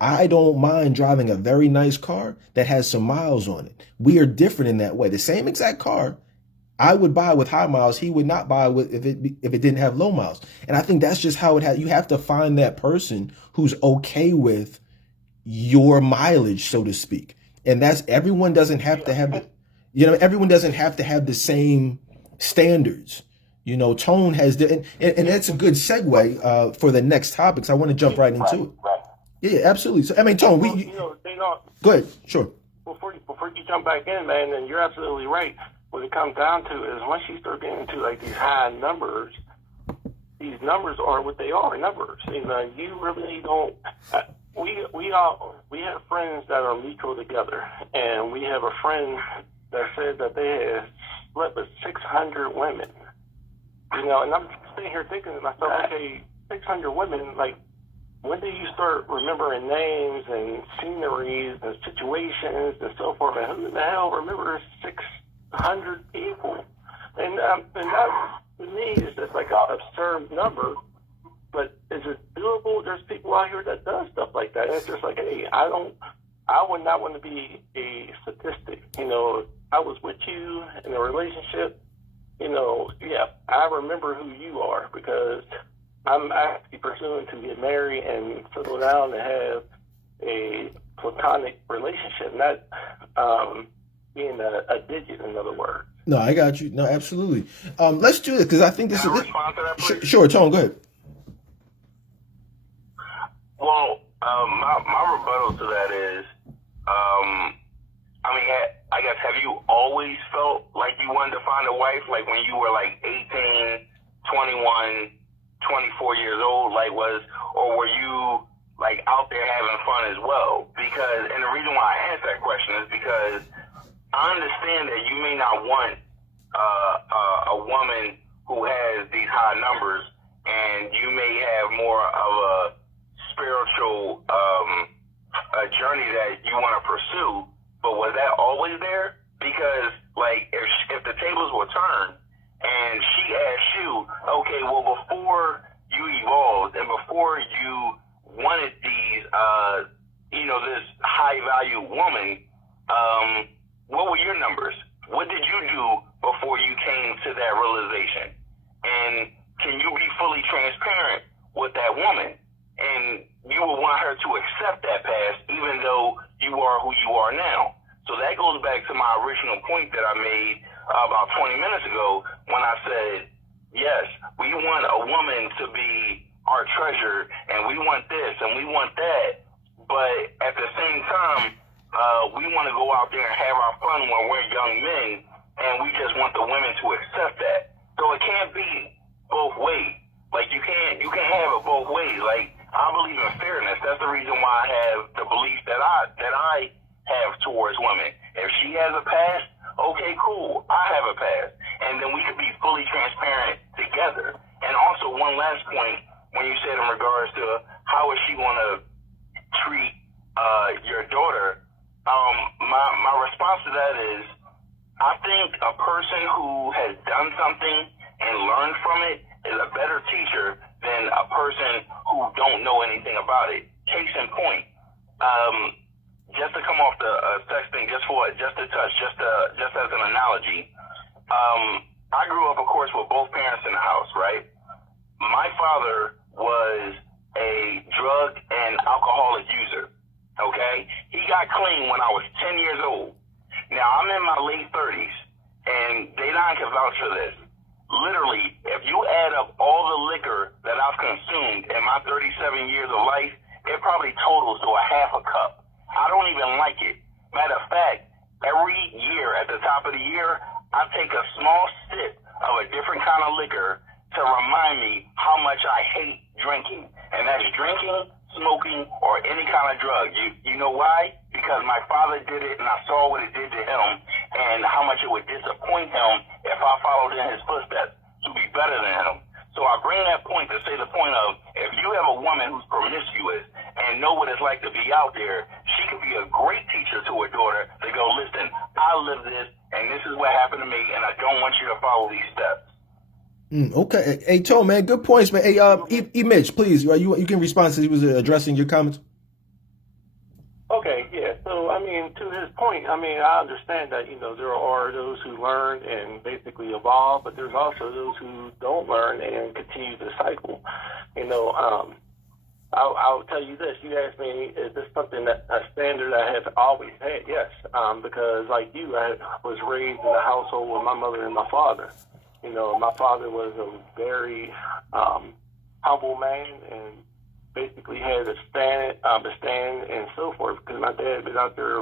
I don't mind driving a very nice car that has some miles on it. We are different in that way. The same exact car I would buy with high miles, he would not buy with if it didn't have low miles. And I think that's just how you have to find that person who's okay with your mileage, so to speak. And everyone doesn't have to have everyone doesn't have to have the same standards. Tone has and that's a good segue for the next topics. I want to jump right into it. Right. Yeah, absolutely. So Tone, go ahead. Sure. Before you jump back in, man, and you're absolutely right. what it comes down to is once you start getting into like these high numbers, these numbers are what they are, numbers. You know, you really don't. We have friends that are mutual together, and we have a friend that said that they have slept with 600 women. You know, and I'm sitting here thinking to myself, okay, 600 women, like, when do you start remembering names and sceneries and situations and so forth? And who the hell remembers 600 people? And that, to me, is just like an absurd number. But is it doable? There's people out here that does stuff like that. And it's just like, hey, I would not want to be a statistic. You know, I was with you in a relationship. You know, yeah, I remember who you are because I'm actually pursuing to get married and settle down and have a platonic relationship, not being a digit, in other words. No, I got you. No, absolutely. Let's do this because I think this Can I is. respond to that, please? Sure, Tone, go ahead. Well, my rebuttal to that is, I mean, I guess, have you always felt like you wanted to find a wife, like when you were like 18, 21, 24 years old, or were you like out there having fun as well? Because, and the reason why I asked that question is because I understand that you may not want a woman who has these high numbers, and you may have more of a spiritual a journey that you want to pursue. But was that always there? Because like if the tables were turned and she asked you, okay, well, before you evolved and before you wanted these, this high value woman, what were your numbers? What did you do before you came to that realization? And can you be fully transparent with that woman? And you will want her to accept that past, even though you are who you are now. So that goes back to my original point that I made about 20 minutes ago when I said, yes, we want a woman to be our treasure, and we want this, and we want that. But at the same time, we want to go out there and have our fun when we're young men, and we just want the women to accept that. So it can't be both ways. Like you can't have it both ways. Like I believe in fairness. That's the reason why I have the belief that I have towards women. If she has a past, okay, cool. I have a past, and then we could be fully transparent together. And also, one last point, when you said in regards to how is she going to treat your daughter, my response to that is, I think a person who has done something and learned from it is a better teacher than a person who don't know anything about it. Case in point, just to come off the sex thing, just to touch, just as an analogy, I grew up, of course, with both parents in the house, right? My father was a drug and alcoholic user, okay? He got clean when I was 10 years old. Now, I'm in my late 30s, and Dedan can vouch for this. Literally, if you add up all the liquor that I've consumed in my 37 years of life, it probably totals to a half a cup. I don't even like it. Matter of fact, every year at the top of the year, I take a small sip of a different kind of liquor to remind me how much I hate drinking. And that's drinking, smoking, or any kind of drug. You know why? Because my father did it, and I saw what it did to him, and how much it would disappoint him if I followed in his footsteps to be better than him. So I bring that point to say the point of, if you have a woman who's promiscuous and know what it's like to be out there, she could be a great teacher to her daughter to go, listen, I live this, and this is what happened to me, and I don't want you to follow these steps. Okay. Hey, Tone, man, good points, man. Hey, Mitch, please, you can respond since he was addressing your comments. Okay, yeah. So, I mean, to his point, I mean, I understand that, there are those who learn and basically evolve, but there's also those who don't learn and continue the cycle. I'll tell you this. You asked me, is this something a standard I have always had? Yes, because like you, I was raised in a household with my mother and my father. My father was a very humble man and basically had a stand and so forth, because my dad was out there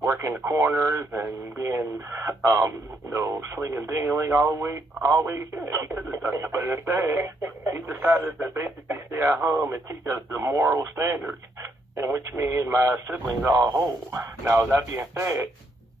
working the corners and being, slinging ding-a-ling all the way. Yeah, he could have done it. But instead, he decided to basically stay at home and teach us the moral standards in which me and my siblings all hold. Now, that being said,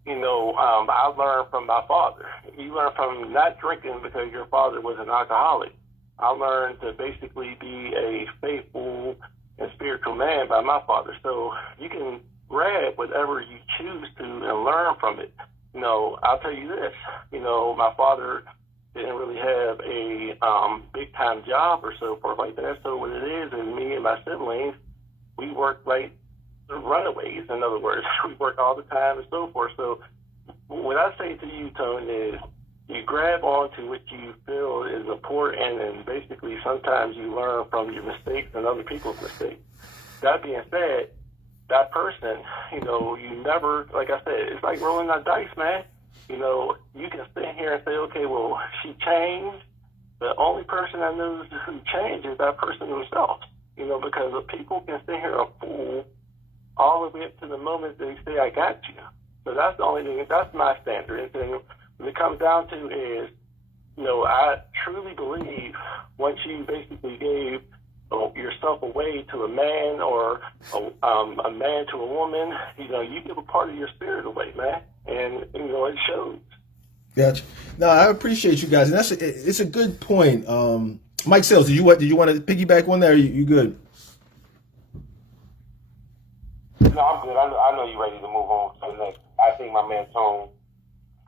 I learned from my father. You learn from not drinking because your father was an alcoholic. I learned to basically be a faithful and spiritual man by my father. So you can grab whatever you choose to and learn from it. I'll tell you this, my father didn't really have a big time job or so forth like that. So what it is me and my siblings, we work like runaways. In other words, we work all the time and so forth. So what I say to you, Tone, is you grab onto what you feel is important, and basically sometimes you learn from your mistakes and other people's mistakes. That being said, that person, you never, like I said, it's like rolling the dice, man. You can sit here and say, okay, well, she changed. The only person that knows who changed is that person themselves, because the people can sit here and fool all the way up to the moment they say, I got you. So that's the only thing, that's my standard. And then what it comes down to is, I truly believe once you basically gave yourself away to a man or a man to a woman, you give a part of your spirit away, man. And, it shows. Gotcha. No, I appreciate you guys. And it's a good point. Mike Sales, did you want to piggyback on that, or you good? No, I'm good. I know you're ready to move on to the next. I think my man Tone,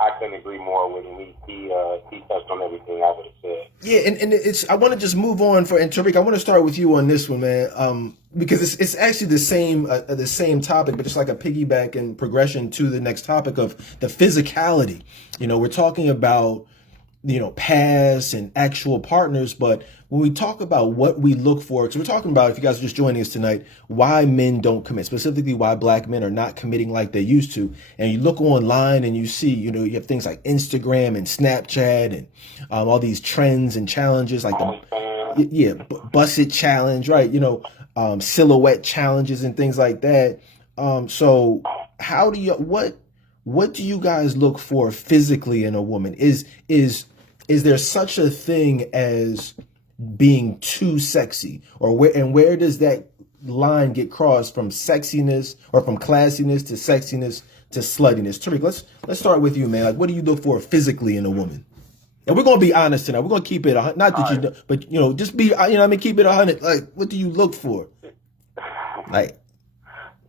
I couldn't agree more with him. He touched on everything I would have said. Yeah, and it's. I want to just move on and Tariq, I want to start with you on this one, man. Because it's actually the same topic, but it's like a piggyback and progression to the next topic of the physicality. We're talking about past and actual partners, but when we talk about what we look for, because we're talking about, if you guys are just joining us tonight, why men don't commit, specifically why black men are not committing like they used to. And you look online and you see, you have things like Instagram and Snapchat and all these trends and challenges like busted challenge, right? Silhouette challenges and things like that. So how do you, what do you guys look for physically in a woman? Is there such a thing as being too sexy, or where does that line get crossed from sexiness or from classiness to sexiness to sluttiness? Tariq, let's start with you, man. Like, what do you look for physically in a woman? And we're gonna be honest tonight. We're gonna keep it not that you know, but just be keep it 100. Like, what do you look for? Like,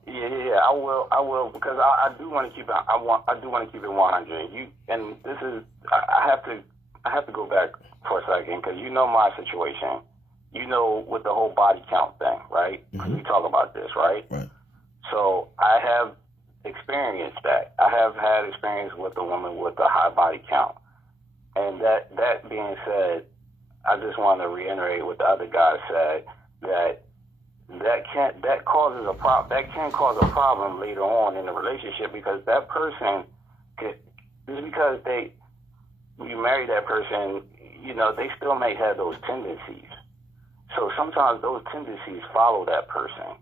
yeah, I will because I do want to keep it. I do want to keep it 100. And this is I have to go back for a second because my situation. With the whole body count thing, right? Mm-hmm. We talk about this, right? Right. So I have experienced that. I have had experience with a woman with a high body count. And that being said, I just want to reiterate what the other guy said, that can cause a problem later on in the relationship, because that person just because you marry that person, they still may have those tendencies. So sometimes those tendencies follow that person.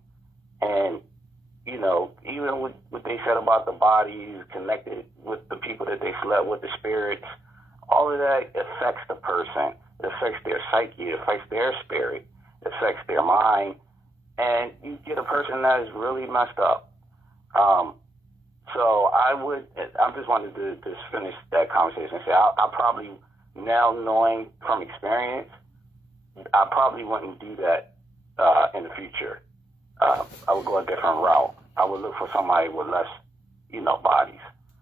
And, even with what they said about the bodies connected with the people that they slept with, the spirits, all of that affects the person. It affects their psyche. It affects their spirit. It affects their mind. And you get a person that is really messed up. So I just wanted to just finish that conversation and say I probably, now knowing from experience, I probably wouldn't do that in the future. I would go a different route. I would look for somebody with less, bodies.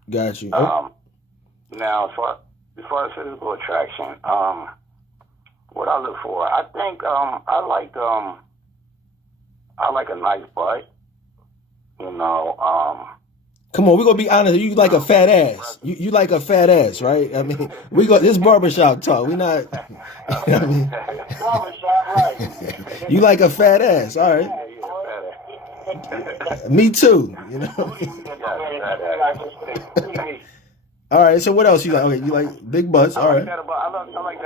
Got you. Now, as far as physical attraction, what I look for, I think I like a nice butt. Come on, we're gonna be honest. You like a fat ass. You like a fat ass, right? I mean, this barbershop talk. We not. I mean, Barbershop, right? You like a fat ass, all right? Me too. All right. So what else you like? Okay, you like big butts. All right. I like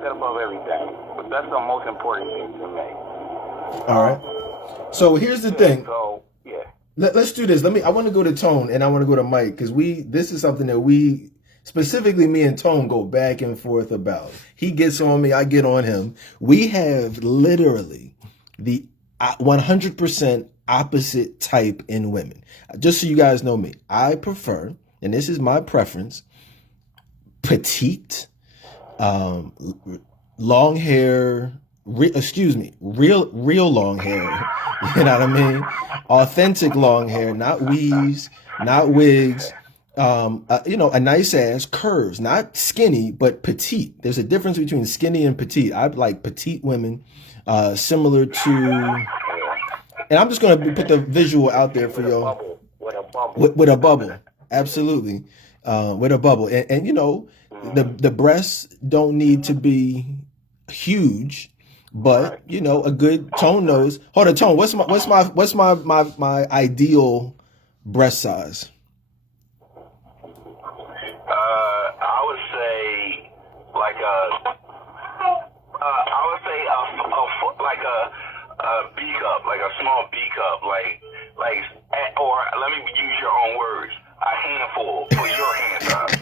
that above everything. But that's the most important thing to me. All right. So here's the thing. So yeah. Let's do this. I want to go to Tone and I want to go to Mike because this is something that we, specifically me and Tone, go back and forth about. He gets on me, I get on him. We have literally the 100% opposite type in women. Just so you guys know me, I prefer, and this is my preference, petite, long hair, real long hair. You know what I mean? Authentic long hair, not weaves, not wigs. A nice ass, curves, not skinny, but petite. There's a difference between skinny and petite. I like petite women, similar to, and I'm just going to put the visual out there for y'all. With a bubble. Absolutely. With a bubble. And the breasts don't need to be huge, but a good Tone knows. Hold on, Tone, what's my ideal breast size? I would say like a B cup, like a small B cup, or let me use your own words, a handful for your hand size.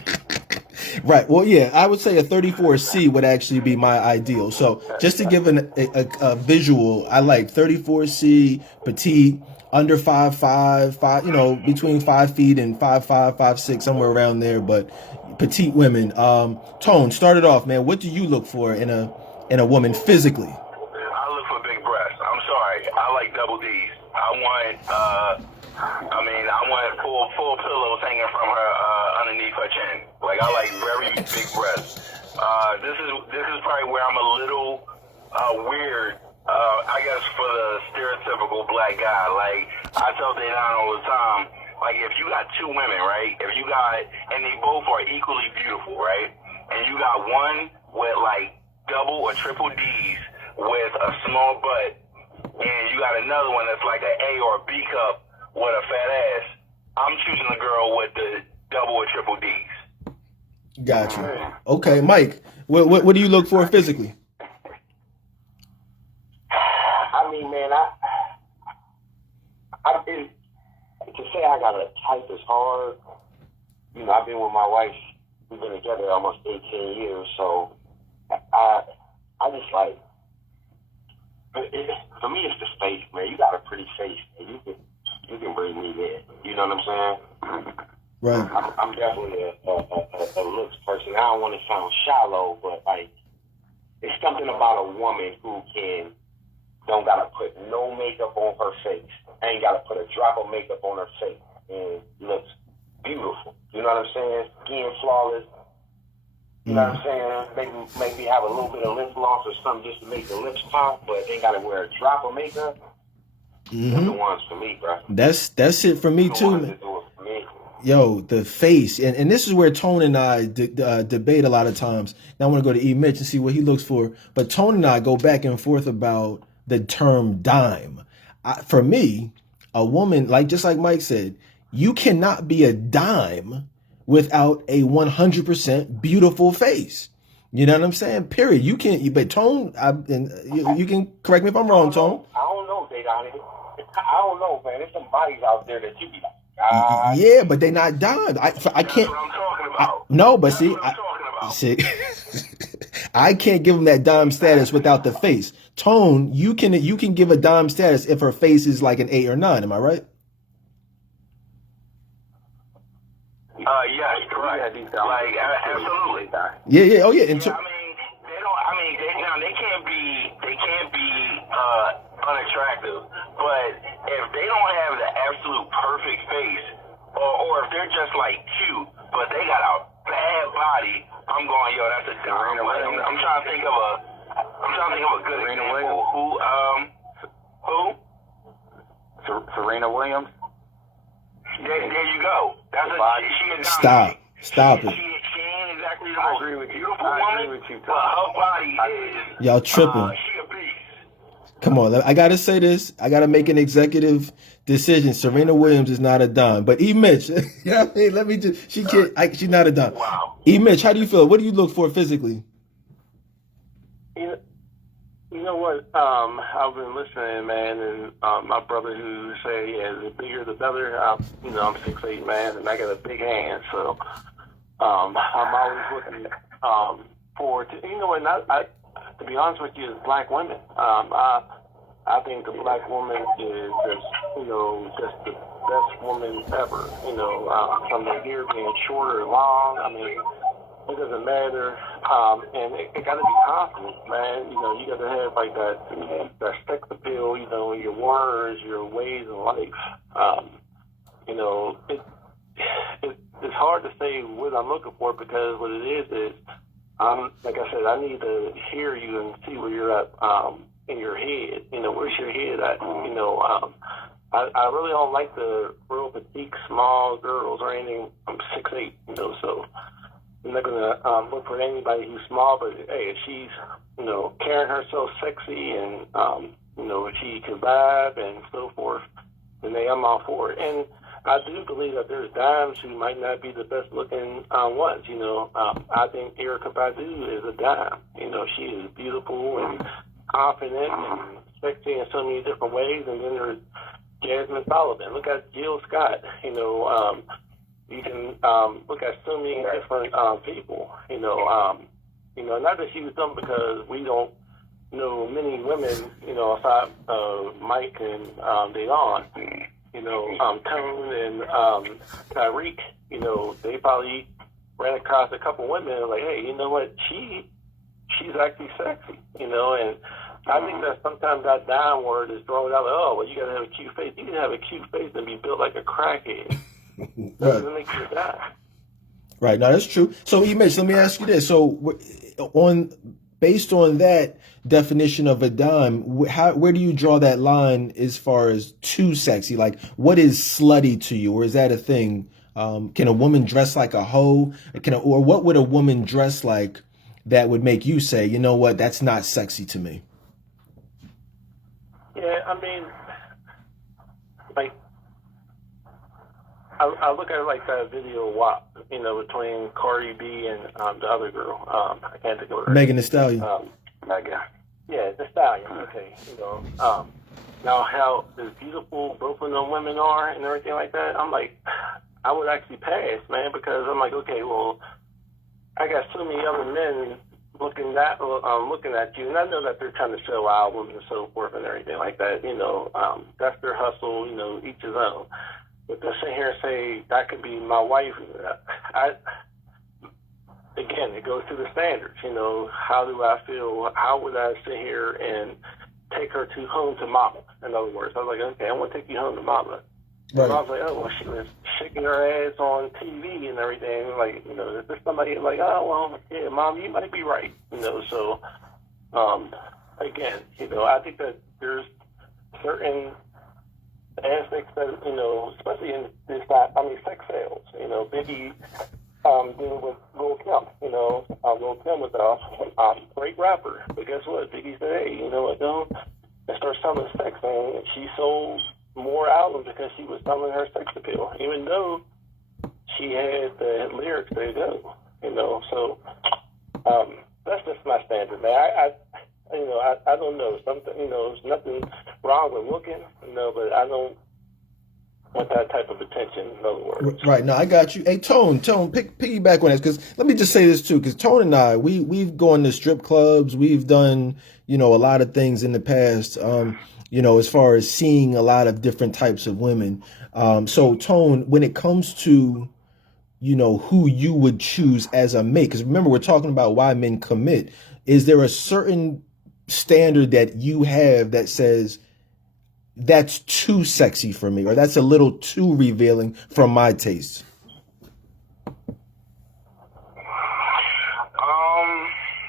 Right. Well, yeah, I would say a 34C would actually be my ideal. So just to give a visual, I like 34C, petite, under 5'5", between 5 feet and 5'5", 5'6", somewhere around there. But petite women. Tone, start it off, man. What do you look for in a woman physically? I look for big breasts. I'm sorry. I like double D's. I want full pillows hanging from her underneath her chin. Like, I like very big breasts. This is probably where I'm a little weird. I guess for the stereotypical black guy. Like, I tell Dedan all the time, like, if you got two women, right? And they both are equally beautiful, right? And you got one with like double or triple D's with a small butt, and you got another one that's like an A or a B cup with a fat ass, I'm choosing the girl with the double or triple D's. Gotcha. Okay, Mike, what do you look for physically? I mean, man, to say I got a type is hard. I've been with my wife. We've been together almost 18 years, so I just like. For me, it's the face, man. You got a pretty face, man. You can bring me in. You know what I'm saying? Right. I'm definitely a looks person. I don't want to sound shallow, but like, it's something about a woman who don't gotta put no makeup on her face. Ain't gotta put a drop of makeup on her face and looks beautiful. You know what I'm saying? Skin flawless. You know what I'm saying? Maybe have a little bit of lip gloss or something just to make the lips pop, but ain't gotta wear a drop of makeup. They're the ones for me, bro. That's it for me too, man. Yo, the face, and this is where Tone and I debate a lot of times. Now I want to go to E. Mitch and see what he looks for, but Tone and I go back and forth about the term dime. For me, a woman, just like Mike said, you cannot be a dime without a 100% beautiful face. You know what I'm saying? Period. You can't. But Tone, you can correct me if I'm wrong, Tone. I don't know, Dedan. I don't know, man. There's some bodies out there that you be like, yeah, but they're not dime. I can't. That's what I'm talking about. No, but see, See, I can't give them that dime status without the face. Tone, you can give a dime status if her face is like an 8 or 9. Am I right? Yes, correct. Like, absolutely. Yeah. Oh, yeah. They can't be unattractive, but if they don't have the absolute perfect face, or if they're just like cute, but they got a bad body, I'm going, yo, that's a dime. I'm trying to think of a good example. Who? Serena Williams. There you go. That's she is Stop it. She ain't exactly the I most agree with you. beautiful I agree woman, with you, but her body is. Y'all tripping. She a beast. Come on, I gotta say this. I gotta make an executive decision. Serena Williams is not a dime, but E. Mitch, you know what I mean? Let me just. She's not a dime. Wow. E. Mitch, how do you feel? What do you look for physically? You know what? I've been listening, man, and my brother who say, yeah, the bigger the better. I'm 6'8", man, and I got a big hand, so I'm always looking forward to. You know, and I to be honest with you, as black women, I think the black woman is just the best woman ever. From the hair being short or long. I mean, it doesn't matter. And it got to be confident, man. You got to have like that sex appeal. Your words, your ways of life. It's hard to say what I'm looking for because what it is like I said, I need to hear you and see where you're at in your head. Where's your head at? I really don't like the real petite, small girls or anything. I'm 6'8", so I'm not gonna look for anybody who's small. But hey, if she's carrying herself sexy and she can vibe and so forth, then I'm all for it. And I do believe that there's dimes who might not be the best looking ones. I think Erica Badu is a dime. She is beautiful and confident and sexy in so many different ways. And then there's Jasmine Sullivan. Look at Jill Scott. You can look at so many different people. Not that she was done because we don't know many women. Aside Mike and Dedan. Tone and Tyreek, they probably ran across a couple women like, hey, you know what, she's actually sexy, and I think that sometimes that dime word is thrown out like, oh, well, you got to have a cute face. You can have a cute face and be built like a crackhead. Doesn't make you a dime. Right, now that's true. So, Mitch, let me ask you this. So, based on that definition of a dime, where do you draw that line as far as too sexy? Like, what is slutty to you, or is that a thing? Can a woman dress like a hoe? Or what would a woman dress like that would make you say, you know what, that's not sexy to me? Yeah, I mean, like, I look at it like that video WAP, between Cardi B and the other girl. I can't think of her. Megan Thee Stallion. Megan. Yeah, the Stallion. Okay, now how as beautiful both of them women are and everything like that, I'm like, I would actually pass, man, because I'm like, okay, well, I got so many other men looking at you, and I know that they're trying to sell albums and so forth and everything like that. That's their hustle. Each his own. But to sit here and say that could be my wife, again, it goes to the standards. How do I feel? How would I sit here and take her home to mama? In other words, I was like, okay, I want to take you home to mama. Right. And I was like, oh, well, she was shaking her ass on TV and everything. Like, is there somebody like, oh, well, yeah, mom, you might be right. So, again, I think that there's certain aspects that, especially in this, sex sales, Biggie, dealing with Lil Kim, Lil Kim was a great rapper, but guess what? Biggie said, hey, you know what, though? And started selling sex, and she sold more albums because she was selling her sex appeal, even though she had the lyrics to go, so, that's just my standard, man. I don't know. Something, there's nothing wrong with looking, but I don't want that type of attention, in other words. Right. Now, I got you. Hey, Tone, piggyback on this, because let me just say this, too, because Tone and I, we've gone to strip clubs. We've done, a lot of things in the past, as far as seeing a lot of different types of women. So, Tone, when it comes to, who you would choose as a mate, because remember, we're talking about why men commit. Is there a certain standard that you have that says that's too sexy for me, or that's a little too revealing from my taste?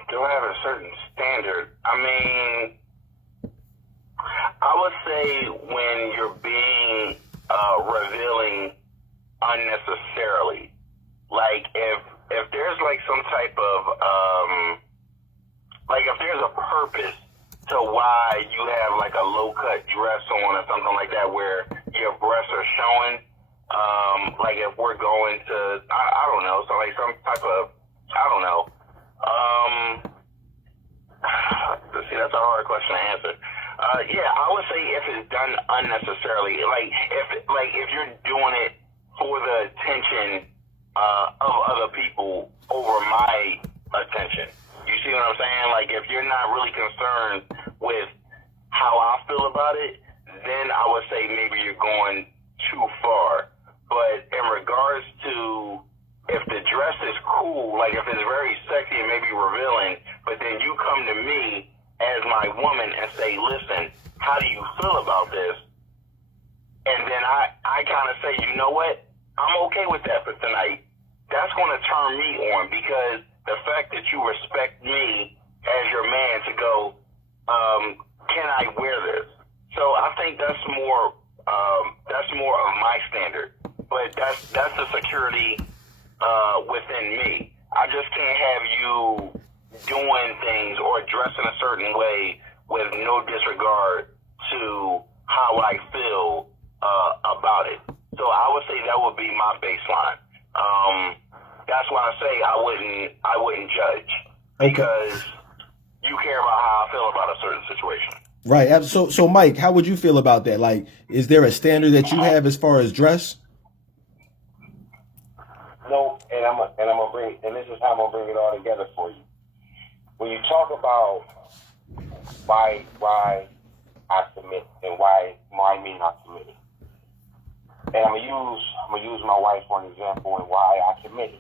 Do I have a certain standard? I mean, I would say when you're being revealing unnecessarily, like if there's like some type of like if there's a purpose to why you have like a low cut dress on or something like that where your breasts are showing, like if we're going to, I don't know, so like some type of, I don't know, see, that's a hard question to answer. Yeah, I would say if it's done unnecessarily, like if you're doing it for the attention of other people over my attention. You see what I'm saying? Like if you're not really concerned with how I feel about it, then I would say maybe you're going too far. But in regards to if the dress is cool, like if it's very sexy and maybe revealing, but then you come to me as my woman and say, listen, how do you feel about this? And then I kind of say, you know what? I'm okay with that for tonight. That's going to turn me on because the fact that you respect me as your man to go, can I wear this? So I think that's more of my standard. But that's the security within me. I just can't have you doing things or dressing a certain way with no disregard to how I feel about it. So I would say that would be my baseline. That's why I say I wouldn't judge because you care about how I feel about a certain situation. Right. So Mike, how would you feel about that? Like, is there a standard that you have as far as dress? No, and I'm gonna bring, and this is how I'm gonna bring it all together for you. When you talk about why I submit and why me not submitting, and I'm gonna use my wife for an example and why I committed.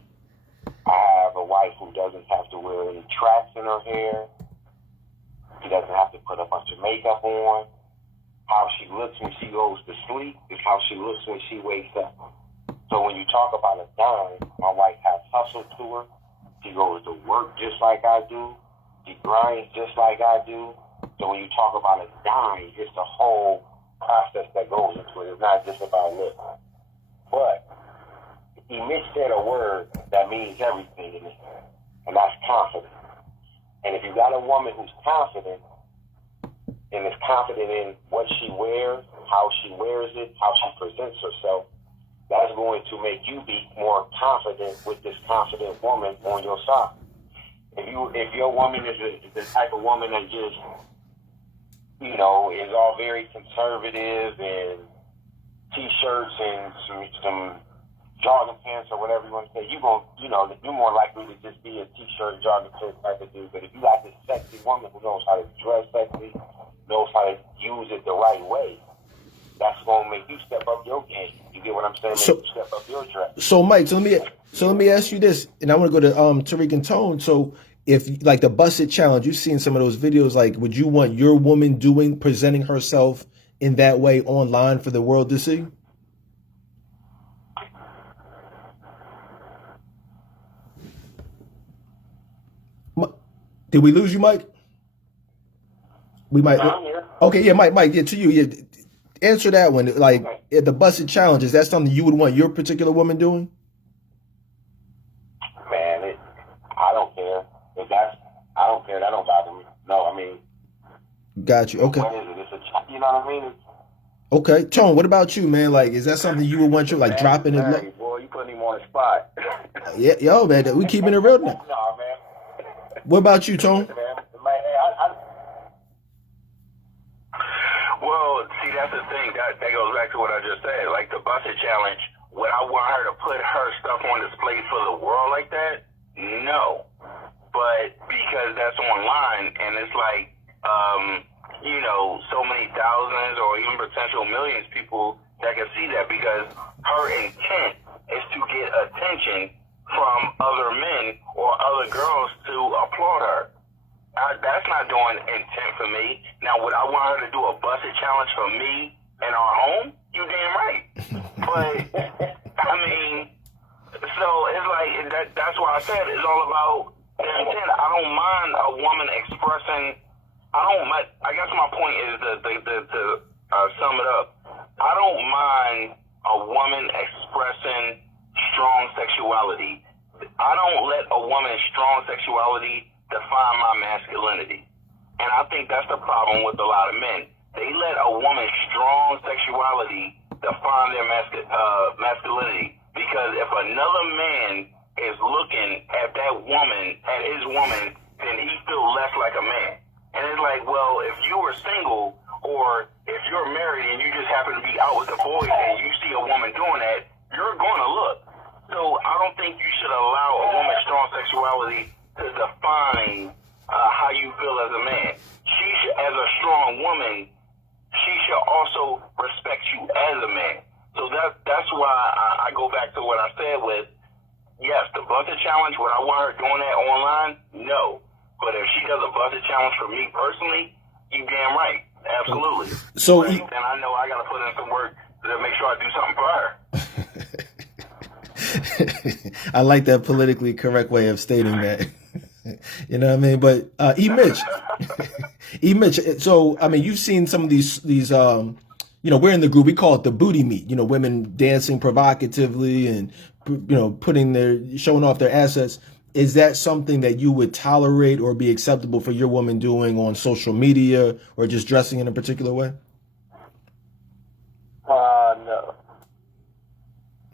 I have a wife who doesn't have to wear any tracks in her hair. She doesn't have to put a bunch of makeup on. How she looks when she goes to sleep is how she looks when she wakes up. So when you talk about a dime, my wife has hustle to her. She goes to work just like I do. She grinds just like I do. So when you talk about a dime, it's the whole process that goes into it. It's not just about look. But Mitch said a word that means everything in it, and that's confident. And if you got a woman who's confident and is confident in what she wears, how she wears it, how she presents herself, that's going to make you be more confident with this confident woman on your side. If your woman is the type of woman that just, is all very conservative and t-shirts and some jogging pants or whatever you want to say, you're more likely to just be a t-shirt, jogging pants type of dude. But if you got this sexy woman who knows how to dress sexy, knows how to use it the right way, that's going to make you step up your game. You get what I'm saying? Make you step up your dress. So Mike, so let me ask you this, and I want to go to Tariq and Tone. So if like the busted challenge, you've seen some of those videos. Like, would you want your woman presenting herself in that way online for the world to see? Did we lose you, Mike? We might. I'm here. Okay, yeah, Mike, yeah, to you, yeah. Answer that one. Like, the busted challenge, is that something you would want your particular woman doing? Man, I don't care. I don't care. That don't bother me. No, I mean. Got you. Okay. What is it? You know what I mean? Okay, Tone. What about you, man? Like, is that something you would want your dropping it? Hey, boy, you putting him on the spot. Yeah, yo, man, we keeping it real now. No, man. What about you, Tone? Well, see, that's the thing. That goes back to what I just said. Like the busted challenge, would I want her to put her stuff on display for the world like that? No. But because that's online and it's like, so many thousands or even potential millions of people that can see that because her intent is to get attention from other men or other girls to applaud her. That's not doing intent for me. Now, would I want her to do a busted challenge for me in our home? You damn right. But, I mean, so it's like, that's why I said it's all about the intent. I don't mind a woman expressing, I guess my point is to sum it up. I don't mind a woman expressing strong sexuality. I don't let a woman's strong sexuality define my masculinity. And I think that's the problem with a lot of men. They let a woman's strong sexuality define their masculinity. Because if another man is looking at that woman, at his woman, then he feels less like a man. And it's like, well, if you were single or if you're married and you just happen to be out with the boys and you see a woman doing that, you're going to look. So I don't think you should allow a woman's strong sexuality to define how you feel as a man. She should, as a strong woman, she should also respect you as a man. So that's why I go back to what I said with, yes, the bucket challenge, would I want her doing that online? No. But if she does a bucket challenge for me personally, you damn right. Absolutely. So then I know I got to put in some work to make sure I do something for her. I like that politically correct way of stating that. You know what I mean? But Mitch. So I mean, you've seen some of these we're in the group. We call it the booty meat. Women dancing provocatively and showing off their assets. Is that something that you would tolerate or be acceptable for your woman doing on social media or just dressing in a particular way? No.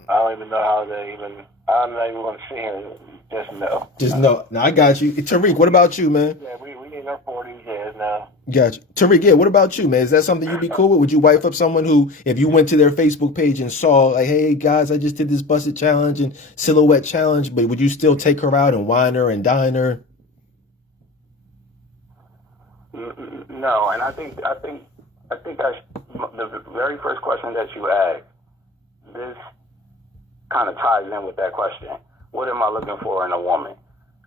I don't even know how they even. I'm not even going to see her. Just no. Just no. Now I got you, Tariq. What about you, man? Yeah, we in our 40s years now. Got you, Tariq. Yeah. What about you, man? Is that something you'd be cool with? Would you wife up someone who, if you went to their Facebook page and saw, like, hey guys, I just did this busted challenge and silhouette challenge, but would you still take her out and wine her and dine her? No, and I think the very first question that you asked, this kind of ties in with that question. What am I looking for in a woman?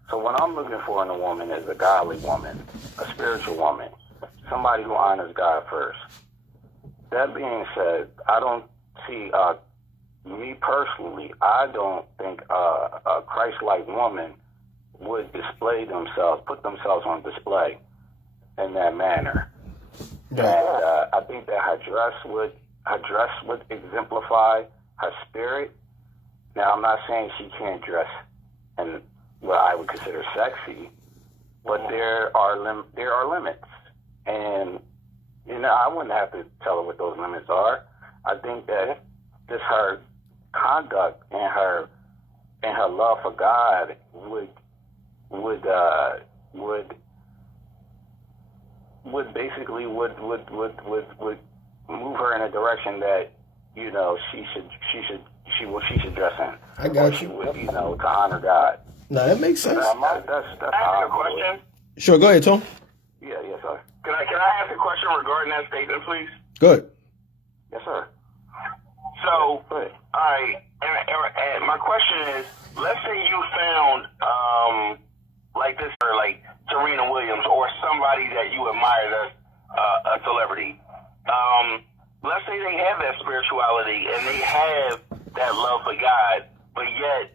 So what I'm looking for in a woman is a godly woman, a spiritual woman, somebody who honors God first. That being said, I don't see, me personally, I don't think a Christ-like woman would put themselves on display in that manner. And I think that her dress would exemplify her spirit. Now, I'm not saying she can't dress in what I would consider sexy, but there are limits. And, I wouldn't have to tell her what those limits are. I think that just her conduct and her love for God would basically would move her in a direction that, she should dress in. I got you. She would, to honor God. No, that makes sense. That's Can I ask a question? Sure, go ahead, Tom. Yeah, yes, sir. Can I ask a question regarding that statement, please? Good. Yes, sir. So, Go ahead. all right, and my question is, let's say you found like this, or like Serena Williams, or somebody that you admire that's a celebrity. Let's say they have that spirituality and they have that love for God, but yet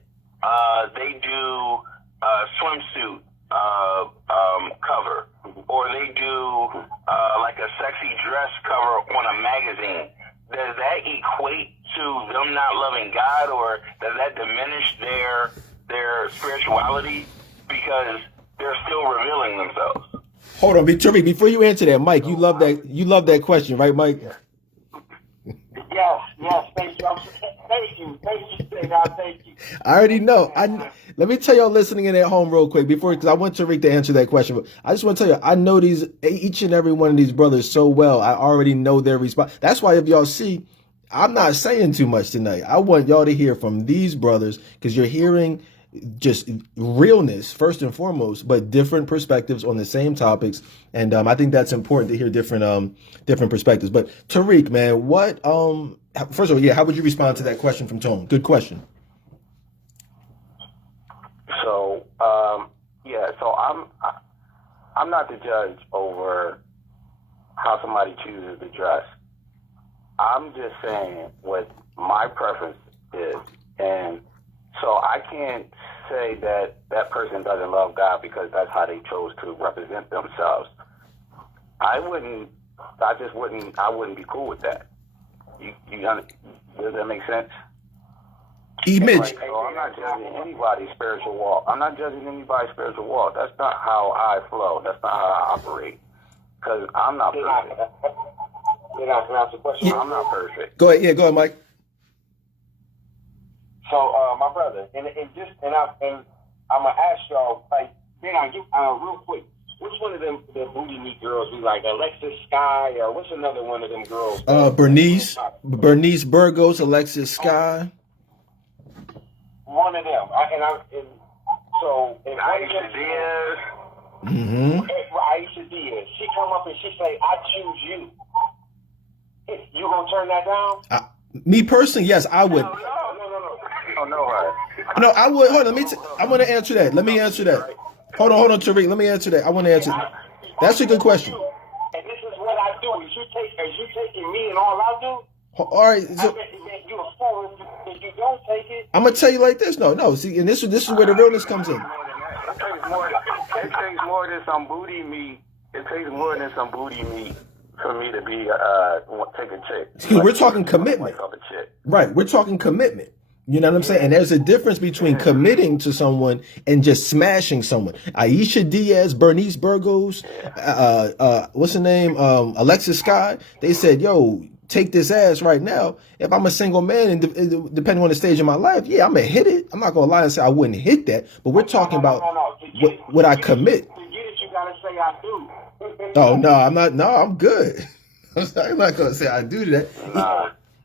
they do a swimsuit cover, or they do like a sexy dress cover on a magazine. Does that equate to them not loving God, or does that diminish their spirituality because they're still revealing themselves? Hold on, Tariq, before you answer that, Mike, you love that question, right, Mike? Yes, thank you, Dedan, thank you. I already know. Let me tell y'all listening in at home real quick because I want Tariq to answer that question. But I just want to tell you, I know each and every one of these brothers so well. I already know their response. That's why if y'all see, I'm not saying too much tonight. I want y'all to hear from these brothers because you're hearing just realness first and foremost, but different perspectives on the same topics. And I think that's important to hear different perspectives. But Tariq, man, first of all, how would you respond to that question from Tone? Good question. So, so I'm not the judge over how somebody chooses to dress. I'm just saying what my preference is. And so I can't say that that person doesn't love God because that's how they chose to represent themselves. I wouldn't be cool with that. Does that make sense? Mitch. So I'm not judging anybody's spiritual walk. That's not how I flow. That's not how I operate. Because I'm not perfect. Can I ask a question? Yeah. I'm not perfect. Go ahead. Yeah, go ahead, Mike. So, my brother, and I'm gonna ask y'all, like, real quick. Which one of them the booty meat girls we like? Alexis Sky or what's another one of them girls? Bernice Burgos, Alexis Sky. One of them. And Aisha Diaz. Mm-hmm. Aisha Diaz. She come up and she say, "I choose you." You gonna turn that down? Me personally, yes, I would. No. Oh no, her. No, I would. Hold on, I want to answer that. Let me answer that. Hold on, Tariq. Let me answer that. I want to answer. That's a good question. And this is what I do. Is you taking me and all I do? All right. So, you a fool if you don't take it. I'm gonna tell you like this. No. See, and this is where the realness comes in. It takes more than some booty meat. It takes more than some booty meat for me to be take a chick. See, we're talking commitment, right? We're talking commitment. You know what I'm saying? And there's a difference between committing to someone and just smashing someone. Aisha Diaz, Bernice Burgos, what's her name? Alexis Sky. They said, "Yo, take this ass right now." If I'm a single man and depending on the stage of my life, yeah, I'm gonna hit it. I'm not gonna lie and say I wouldn't hit that, but we're talking about what I commit. To get it, you gotta say I do. Oh no, I'm not. No, I'm good. I'm not gonna say I do that.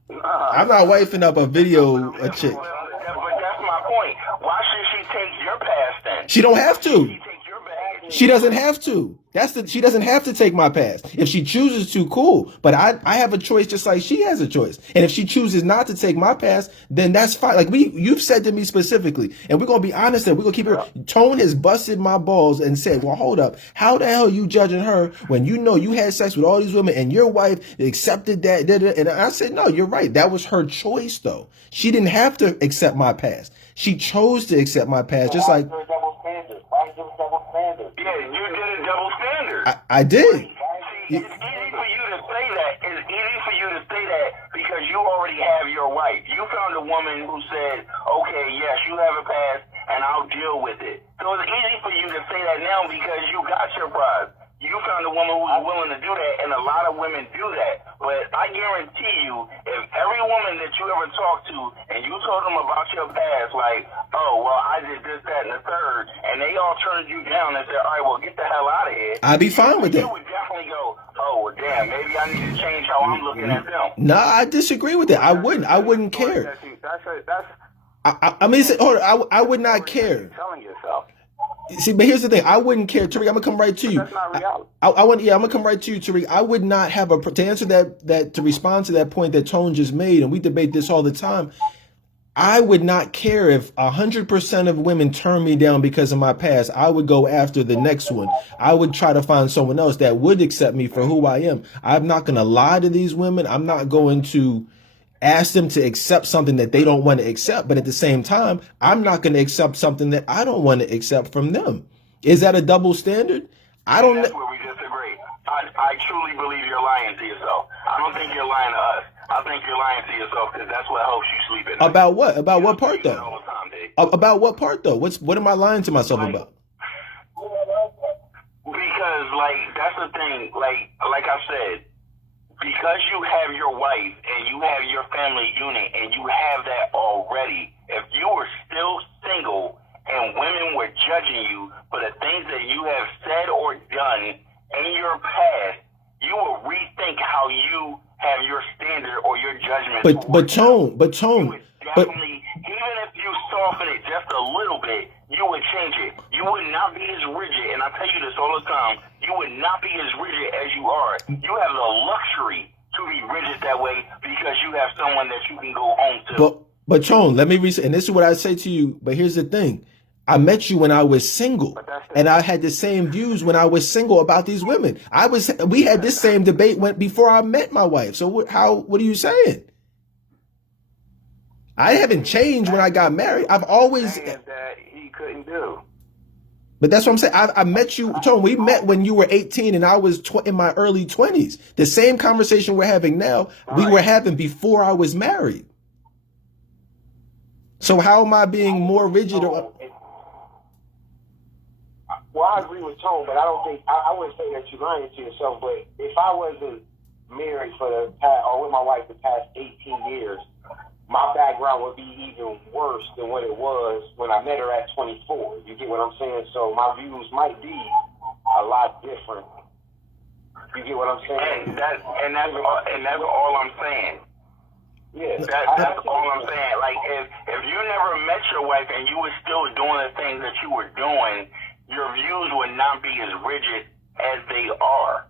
I'm not wifing up a video a chick. But that's my point. Why should she take your past then? She don't have to. She take your baggage. She doesn't have to. She doesn't have to take my past. If she chooses to, cool. But I have a choice just like she has a choice. And if she chooses not to take my past, then that's fine. Like you've said to me specifically, and we're gonna be honest and we're gonna keep it. Tone has busted my balls and said, "Well, hold up. How the hell are you judging her when you know you had sex with all these women and your wife accepted that?" And I said, "No, you're right. That was her choice, though. She didn't have to accept my past. She chose to accept my past, just like." Yeah, you did a double standard. I did. See, it's easy for you to say that. It's easy for you to say that because you already have your wife. You found a woman who said, "Okay, yes, you have a past, and I'll deal with it." So it's easy for you to say that now because you got your prize. You found a woman who's willing to do that, and a lot of women do that. But I guarantee you, if every woman that you ever talked to and you told them about your past, like, "Oh, well, I did this, that, and the third," and they all turned you down and said, "All right, well, get the hell out of here," I'd be fine with that. You would definitely go, "Oh, well, damn, maybe I need to change how I'm looking at them." No, I disagree with that. I wouldn't care. I mean, I would not care. Telling yourself. See, but here's the thing. I wouldn't care, Tariq. I'm gonna come right to you. That's not reality. I'm gonna come right to you, Tariq. I would not have to answer to respond to that point that Tone just made, and we debate this all the time. I would not care if 100% of women turn me down because of my past. I would go after the next one. I would try to find someone else that would accept me for who I am. I'm not gonna lie to these women. I'm not going to ask them to accept something that they don't want to accept, but at the same time, I'm not going to accept something that I don't want to accept from them. Is that a double standard? I don't. That's where we disagree. I truly believe you're lying to yourself. I don't think you're lying to us. I think you're lying to yourself because that's what helps you sleep at night. About what? About what part though? About what part though? What am I lying to myself about? Because that's the thing. Like I said. Because you have your wife and you have your family unit and you have that already, if you were still single and women were judging you for the things that you have said or done in your past, you will rethink how you have your standard or your judgment. But Tone, definitely, even if you soften it just a little bit, you would change it. You would not be as rigid, and I tell you this all the time, you would not be as rigid as you are. You have the luxury to be rigid that way because you have someone that you can go home to. But Tone, let me and this is what I say to you, but here's the thing. I met you when I was single, and I had the same views when I was single about these women. We had this same debate before I met my wife. So what are you saying? I haven't changed when I got married. I've always that he couldn't do. But that's what I'm saying. I met you, Tone. We met when you were 18 and I was in my early 20s. The same conversation we're having now, we were having before I was married. So how am I being more rigid? Well, I agree with Tone, but I don't think I wouldn't say that you're lying to yourself. But if I wasn't married for the past, or with my wife the past 18 years, my background would be even worse than what it was when I met her at 24. You get what I'm saying? So my views might be a lot different. You get what I'm saying? And that's all I'm saying. Yeah. That's all I'm saying. Like, if you never met your wife and you were still doing the things that you were doing, your views would not be as rigid as they are.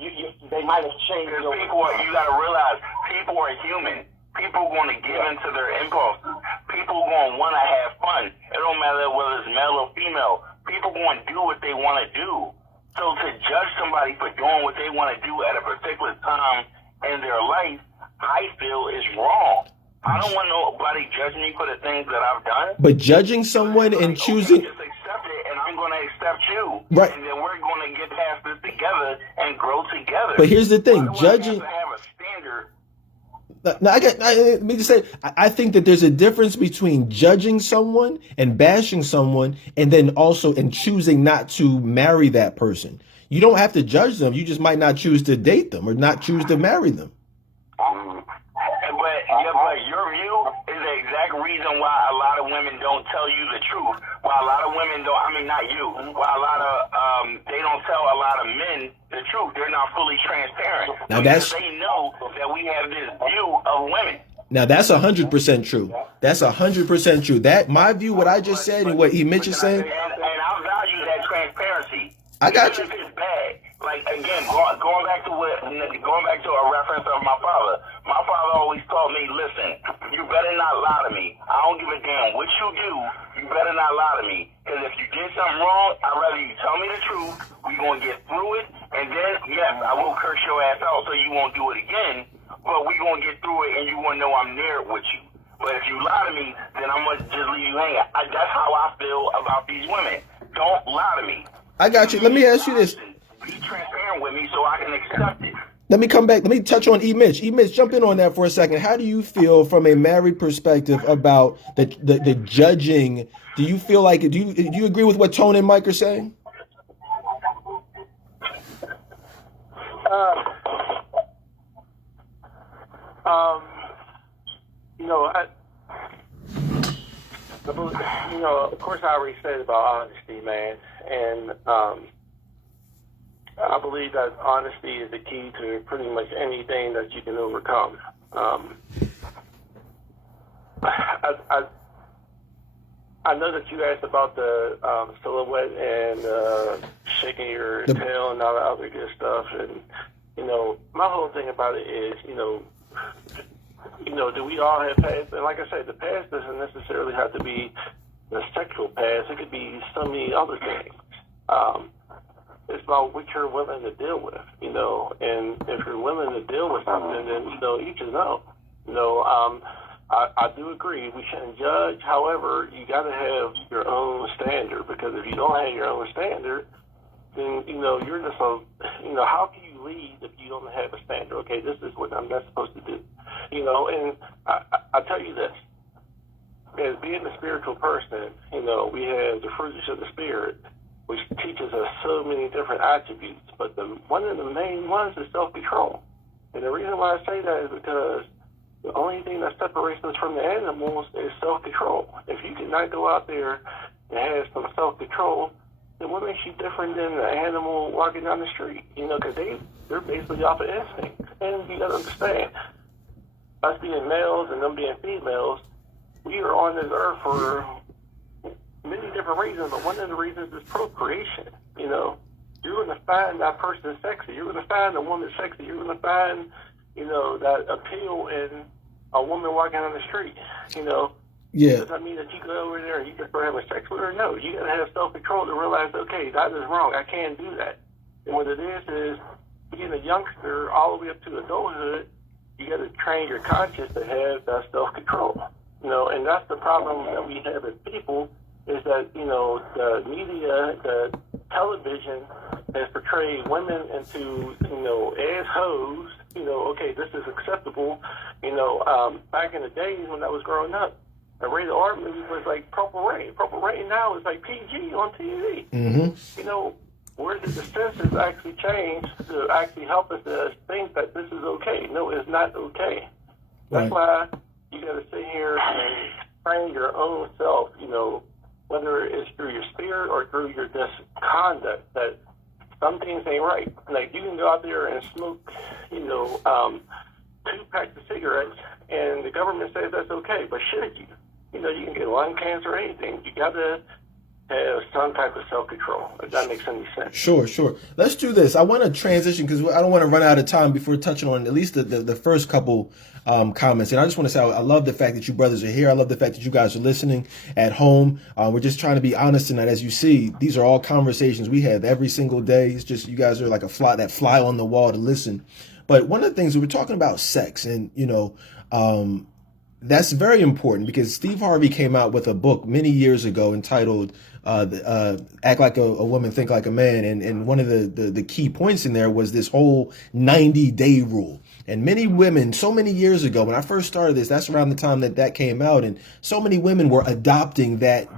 They might have changed. Because you got to realize, people are human. People are going to give into their impulses. People are going to want to have fun. It don't matter whether it's male or female. People are going to do what they want to do. So to judge somebody for doing what they want to do at a particular time in their life, I feel is wrong. I don't want nobody judging me for the things that I've done. But judging someone and choosing... Just accept it, and I'm going to accept you. Right. And then we're going to get past this together and grow together. But here's the thing, Why do judging... I have to have a standard? Now, let me just say, I think that there's a difference between judging someone and bashing someone, and then also in choosing not to marry that person. You don't have to judge them. You just might not choose to date them or not choose to marry them. But your view is the exact reason why a lot of women don't tell you the truth. Why a lot of women don't, I mean, not you, why a lot of, they don't tell a lot of men the truth. They're not fully transparent. Now because they know that we have this view of women. Now that's 100% true. That's 100% true. That my view, what I just said and what Mitch is saying. And I value that transparency. I got you. Even if it's bad. Like, again, going back to a reference of my father. My father always told me, listen, you better not lie to me. I don't give a damn what you do. You better not lie to me. Because if you did something wrong, I'd rather you tell me the truth. We're going to get through it. And then, yes, I will curse your ass out so you won't do it again. But we're going to get through it and you won't know I'm there with you. But if you lie to me, then I'm going to just leave you hanging. That's how I feel about these women. Don't lie to me. I got you. Let me ask you this. Be transparent with me so I can accept it. Let me come back. Let me touch on Mitch. Mitch, jump in on that for a second. How do you feel from a married perspective about the judging? Do you feel like do you agree with what Tone and Mike are saying? Of course, I already said about honesty, man, and I believe that honesty is the key to pretty much anything that you can overcome. I know that you asked about the silhouette and shaking your tail and all that other good stuff, and my whole thing about it is, do we all have past? And like I said, the past doesn't necessarily have to be the sexual past. It could be so many other things. It's about what you're willing to deal with, and if you're willing to deal with something, then, you just know. I do agree we shouldn't judge. However, you got to have your own standard, because if you don't have your own standard, then, you're just how can you lead if you don't have a standard? Okay, this is what I'm not supposed to do. And I tell you this, as being a spiritual person, we have the fruits of the Spirit, which teaches us so many different attributes, but one of the main ones is self-control. And the reason why I say that is because the only thing that separates us from the animals is self-control. If you cannot go out there and have some self-control, then what makes you different than an animal walking down the street? Because they're basically off of instinct. And you got to understand, us being males and them being females, we are on this earth for many different reasons, but one of the reasons is procreation. You're going to find that person sexy. You're going to find a woman sexy. You're going to find, that appeal in a woman walking on the street. Yeah. Does that mean that you go over there and you just start having sex with her? No. You got to have self-control to realize, okay, that is wrong. I can't do that. And what it is being a youngster all the way up to adulthood, you got to train your conscience to have that self-control. And that's the problem that we have as people, is that, the media, the television has portrayed women into, as hoes, okay, this is acceptable. Back in the days when I was growing up, a rated R movie was like Purple Rain. Purple Rain now is like PG on TV. Mm-hmm. Where did the censors actually change to actually help us to think that this is okay? No, it's not okay. That's why you got to sit here and train your own self, whether it's through your spirit or through your just conduct, that some things ain't right. Like, you can go out there and smoke, 2 packs of cigarettes, and the government says that's okay. But should you? You can get lung cancer or anything. You got to have some type of self-control, if that makes any sense. Sure. Let's do this. I want to transition because I don't want to run out of time before touching on at least the first couple comments. And I just want to say I love the fact that you brothers are here. I love the fact that you guys are listening at home. We're just trying to be honest tonight. As you see, these are all conversations we have every single day. It's just you guys are like that fly on the wall to listen. But one of the things we were talking about sex, and that's very important because Steve Harvey came out with a book many years ago entitled Act Like a Woman, Think Like a Man. And one of the key points in there was this whole 90-day rule. And many women, so many years ago, when I first started this, that's around the time that came out. And so many women were adopting that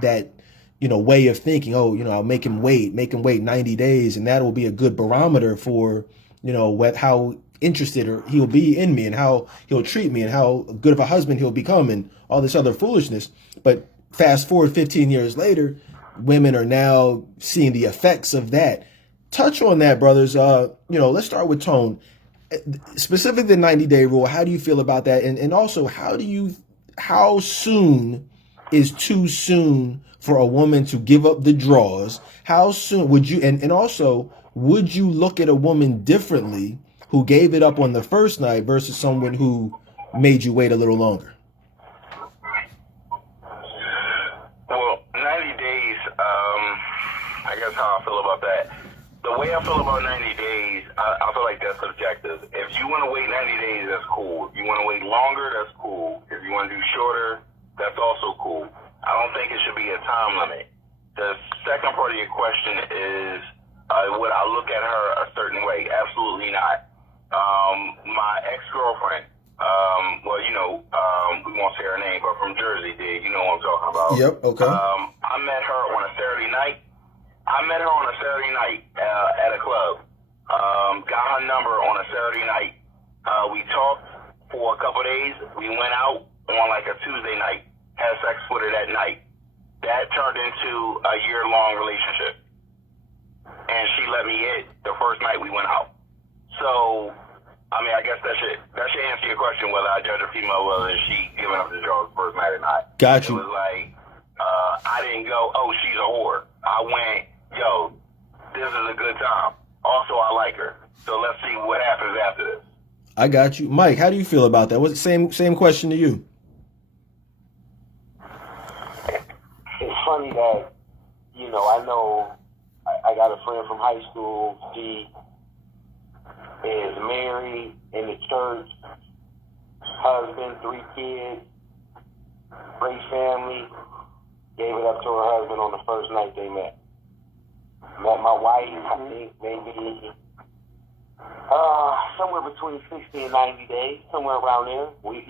way of thinking. I'll make him wait 90 days. And that will be a good barometer for, how interested or he'll be in me and how he'll treat me and how good of a husband he'll become and all this other foolishness. But fast forward 15 years later, women are now seeing the effects of that. Touch on that, brothers. Let's start with Tone. Specifically the 90-day rule. How do you feel about that? And also, how soon is too soon for a woman to give up the draws? How soon would you, and also, would you look at a woman differently who gave it up on the first night versus someone who made you wait a little longer? Well, 90 days, I guess how I feel about that. The way I feel about 90 days, I feel like that's subjective. If you want to wait 90 days, that's cool. If you want to wait longer, that's cool. If you want to do shorter, that's also cool. I don't think it should be a time limit. The second part of your question is, would I look at her a certain way? Absolutely not. My ex-girlfriend, we won't say her name, but from Jersey, you know what I'm talking about. Yep, okay. I met her on a Saturday night. At a club. Got her number on a Saturday night. We talked for a couple days. We went out on like a Tuesday night. Had sex with her that night. That turned into a year-long relationship. And she let me hit the first night we went out. So, I guess that should answer your question whether I judge a female whether she giving up the drugs first night or not. Got you. It was like, I didn't go, oh, she's a whore. I went, yo, this is a good time. Also, I like her. So let's see what happens after this. I got you. Mike, how do you feel about that? What's the same question to you? It's funny that, I know I got a friend from high school. She is married in the church, husband, 3 kids, great family. Gave it up to her husband on the first night they met. Met my wife, I think maybe somewhere between 60 and 90 days, somewhere around there. We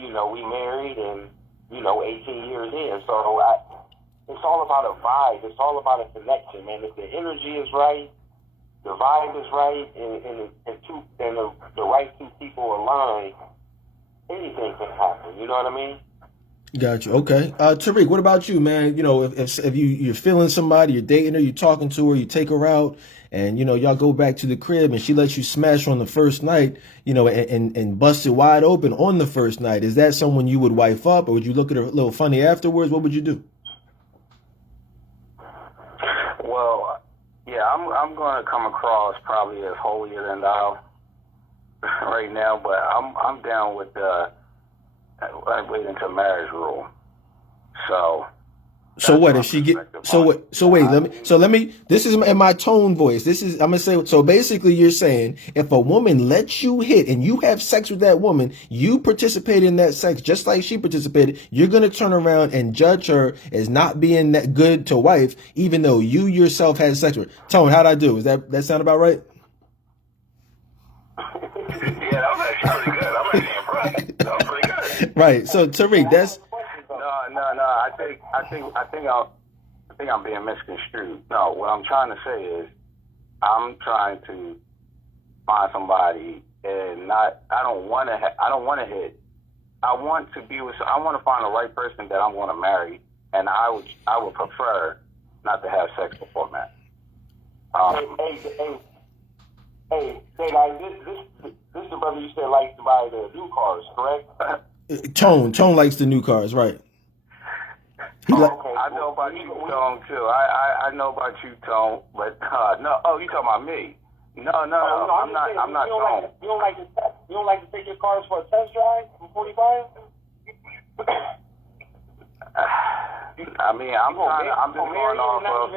married and, 18 years in. So it's all about a vibe. It's all about a connection, man. If the energy is right, the vibe is right, and the right 2 people align, anything can happen. You know what I mean? Got you. Okay. Tariq, what about you, man? If you're feeling somebody, you're dating her, you're talking to her, you take her out, and, y'all go back to the crib and she lets you smash on the first night, and bust it wide open on the first night. Is that someone you would wife up, or would you look at her a little funny afterwards? What would you do? Well, yeah, I'm going to come across probably as holier than thou right now, but I'm down with wait until marriage rule. So what if she get let me this is in my tone voice. I'm gonna say, so basically you're saying if a woman lets you hit and you have sex with that woman, you participate in that sex just like she participated, you're gonna turn around and judge her as not being that good to wife, even though you yourself had sex with her. Tone, how'd I do? Is that sound about right? Yeah, that was actually pretty good. I'm actually impressed. That was pretty good. Right. So Tariq, that's I think I'm being misconstrued. No, what I'm trying to say is I'm trying to find somebody and I don't want to hit. I want to find the right person that I'm going to marry, and I would prefer not to have sex before marriage. Hey, Dedan, this is the brother you said likes to buy the new cars, correct? Tone likes the new cars, right? Okay. I know about you, Tone, too. I know about you, Tone, but no. Oh, you talking about me? No. I'm not Tone. You don't like to take your cars for a test drive before you buy them? I mean, I'm just going off of.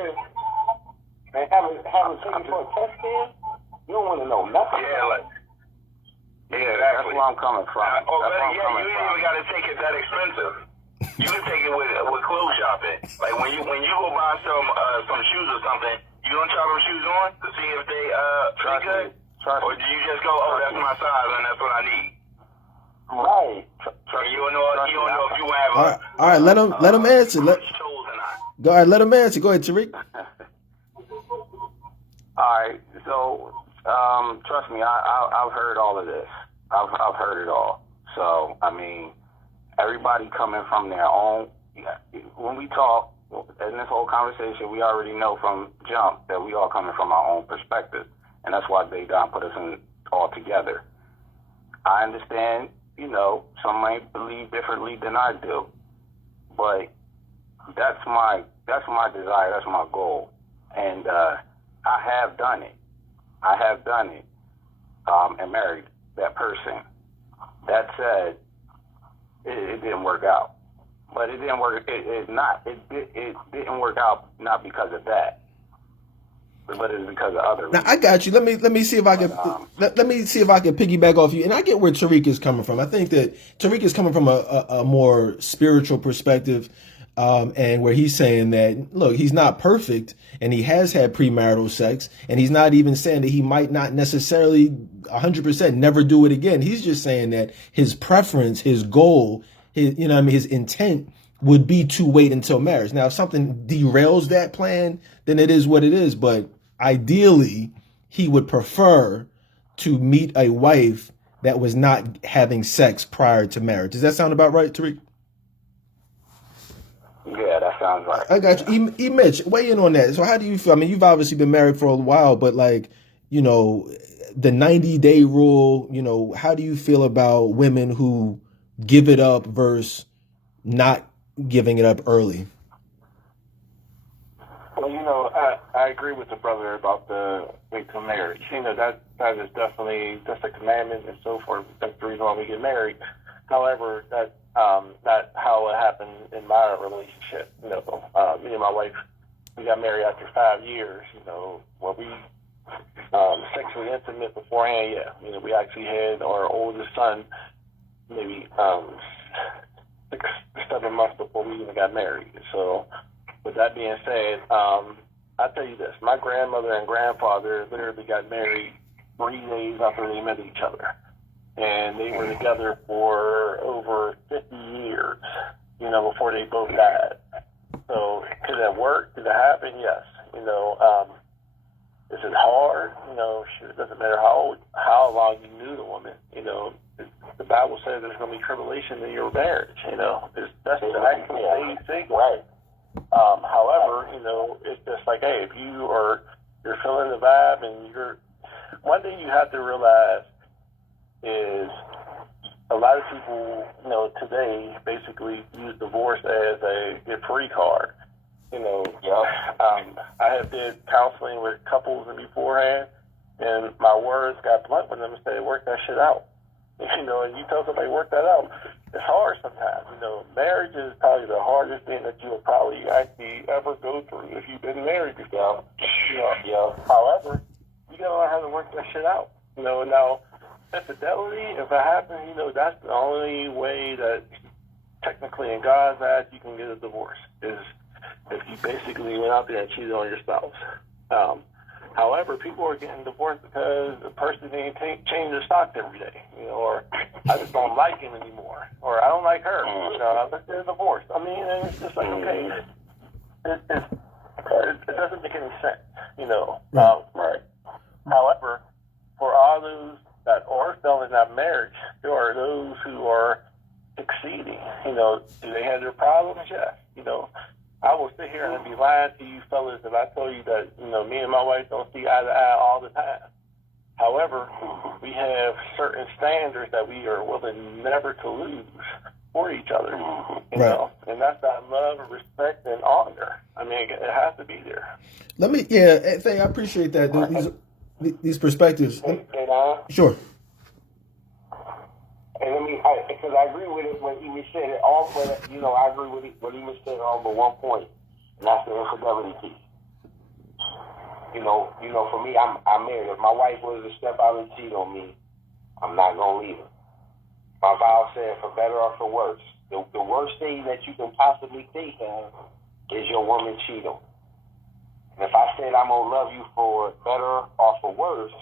And having taken for a test then, you don't want to know nothing. Yeah, that's where I'm coming from. You ain't even got to take it that expensive. You can take it with clothes shopping. Like when you go buy some shoes or something, you don't try those shoes on to see if they fit good, or do you just go, oh, that's my size and that's what I need? Right. You don't know if you have. All right. Let him answer. Go ahead. Let him answer. Go ahead, Tariq. All right. So, trust me, I've heard all of this. I've heard it all. So, I mean, everybody coming from their own. When we talk in this whole conversation, we already know from jump that we all coming from our own perspective, and that's why Dedan put us in all together. I understand. Some might believe differently than I do, but that's my desire. That's my goal, and I have done it. And married that person. That said, it didn't work out, but it didn't work. It didn't work out not because of that, but it's because of other reasons. Now I got you. Let me see if I can let me see if I can piggyback off you. And I get where Tariq is coming from. I think that Tariq is coming from a more spiritual perspective, and where he's saying that look, he's not perfect, and he has had premarital sex, and he's not even saying that he might not necessarily 100% never do it again. He's just saying that his preference, his goal, his intent would be to wait until marriage. Now, if something derails that plan, then it is what it is. But ideally, he would prefer to meet a wife that was not having sex prior to marriage. Does that sound about right, Tariq? Yeah, that sounds right. I got you. Mitch, weigh in on that. So how do you feel? I mean, you've obviously been married for a while, but the 90-day rule, how do you feel about women who give it up versus not giving it up early? Well, I agree with the brother about the wait till marriage. That is definitely just a commandment and so forth. That's the reason why we get married. However, that's not how it happened in my relationship. Me and my wife, we got married after 5 years. When we sexually intimate beforehand, yeah. We actually had our oldest son maybe 6 or 7 months before we even got married. So, with that being said, I'll tell you this. My grandmother and grandfather literally got married 3 days after they met each other. And they were together for over 50 years, before they both died. So, could that work? Did it happen? Yes. Is it hard? It doesn't matter how long you knew the woman. The Bible says there's going to be tribulation in your marriage. That's the actual thing. Right. However, it's just like, hey, if you're feeling the vibe, and one thing you have to realize is a lot of people, today basically use divorce as a get free card. I have did counseling with couples and beforehand, and my words got blunt with them and said, work that shit out. And you tell somebody work that out, it's hard sometimes. Marriage is probably the hardest thing that you will probably actually ever go through if you've been married before. However, you gotta learn how to work that shit out. Now, infidelity, if it happens, that's the only way that technically in God's eyes you can get a divorce, is if you basically went out there and cheated on your spouse. However, people are getting divorced because the person didn't change their socks every day, or I just don't like him anymore, or I don't like her. Let's get a divorce. I mean, and it's just like, okay, it doesn't make any sense, Right. However, for all those that are still in that marriage, there are those who are succeeding. Do they have their problems? Yes. I will sit here and be lying to you fellas if I tell you that, me and my wife don't see eye to eye all the time. However, we have certain standards that we are willing never to lose for each other, you know, and that's that love, respect, and honor. I mean, it has to be there. I appreciate that. These perspectives. Sure. And because I agree with it when he was saying it all, but you know, I agree with it when he was saying all but one point, and that's the infidelity piece. You know, for me, I'm married. If my wife was to step out and cheat on me, I'm not gonna leave her. My vow said, for better or for worse. The worst thing that you can possibly think of is your woman cheat on. And if I said I'm gonna love you for better or for worse,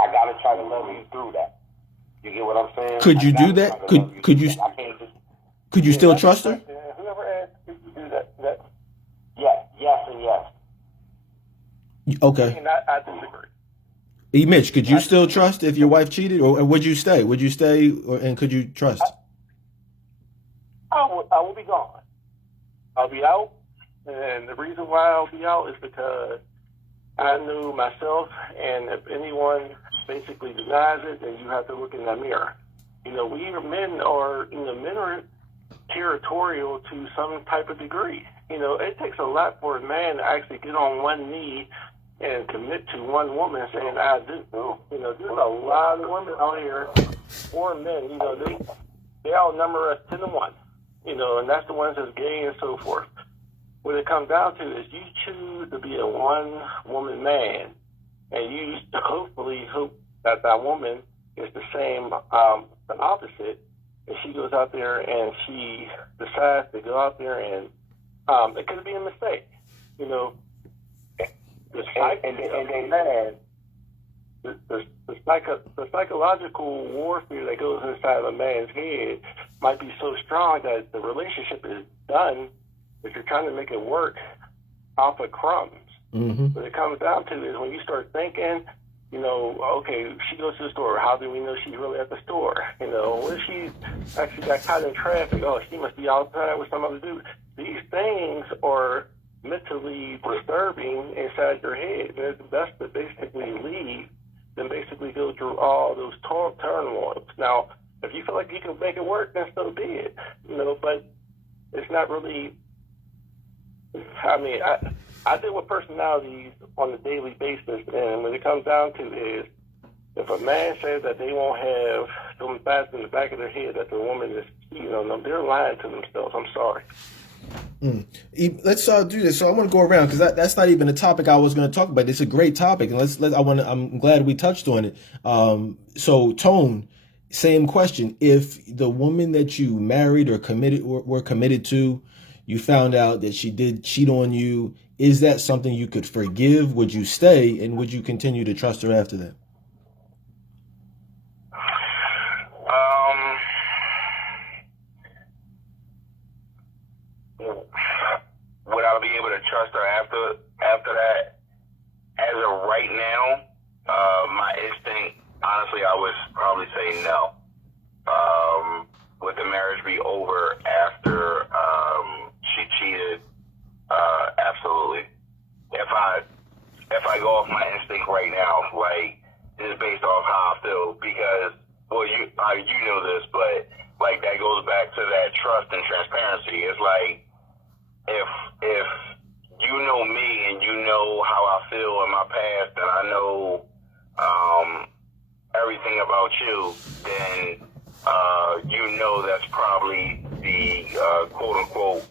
I gotta try to love you through that. You get what I'm saying? Could you do that? Could you still trust her? Whoever asked, could you do that? Yes, and yes. Okay. And I disagree. Mitch, could you still trust if your wife cheated, or would you stay? Would you stay, and could you trust? I will be gone. I'll be out, and the reason why I'll be out is because I knew myself, and if anyone basically denies it, then you have to look in that mirror. You know, men are territorial to some type of degree. You know, it takes a lot for a man to actually get on one knee and commit to one woman saying, I do. You know, there's a lot of women out here, or men, you know, they outnumber us 10 to 1. You know, and that's the ones that's gay and so forth. What it comes down to is you choose to be a one-woman man, and you hopefully hope that woman is the same, the opposite, and she goes out there and she decides to go out there and it could be a mistake, you know. The psychological warfare that goes inside of a man's head might be so strong that the relationship is done if you're trying to make it work off of crumbs. Mm-hmm. What it comes down to is when you start thinking, you know, okay, she goes to the store. How do we know she's really at the store? You know, what if she actually got caught in traffic? Oh, she must be outside with some other dude. These things are mentally disturbing inside your head. And it's best to basically leave than basically go through all those turmoils. Now, if you feel like you can make it work, then so be it. You know, but it's not really. I mean, I deal with personalities on a daily basis, and when it comes down to is, if a man says that they won't have some facts in the back of their head that the woman is cheating on them, they're lying to themselves. I'm sorry. Let's do this. So I want to go around because that's not even a topic I was going to talk about. It's a great topic, and I'm glad we touched on it. So Tone, same question. If the woman that you married or were committed to, you found out that she did cheat on you, is that something you could forgive? Would you stay, and would you continue to trust her after that? Would I be able to trust her after that? As of right now, my instinct, honestly, I would probably say no. Would the marriage be over after she cheated? Absolutely. If I go off my instinct right now, like, just based off how I feel, because, well, you know this, but like that goes back to that trust and transparency. It's like, if you know me and you know how I feel in my past, and I know everything about you, then you know that's probably the quote unquote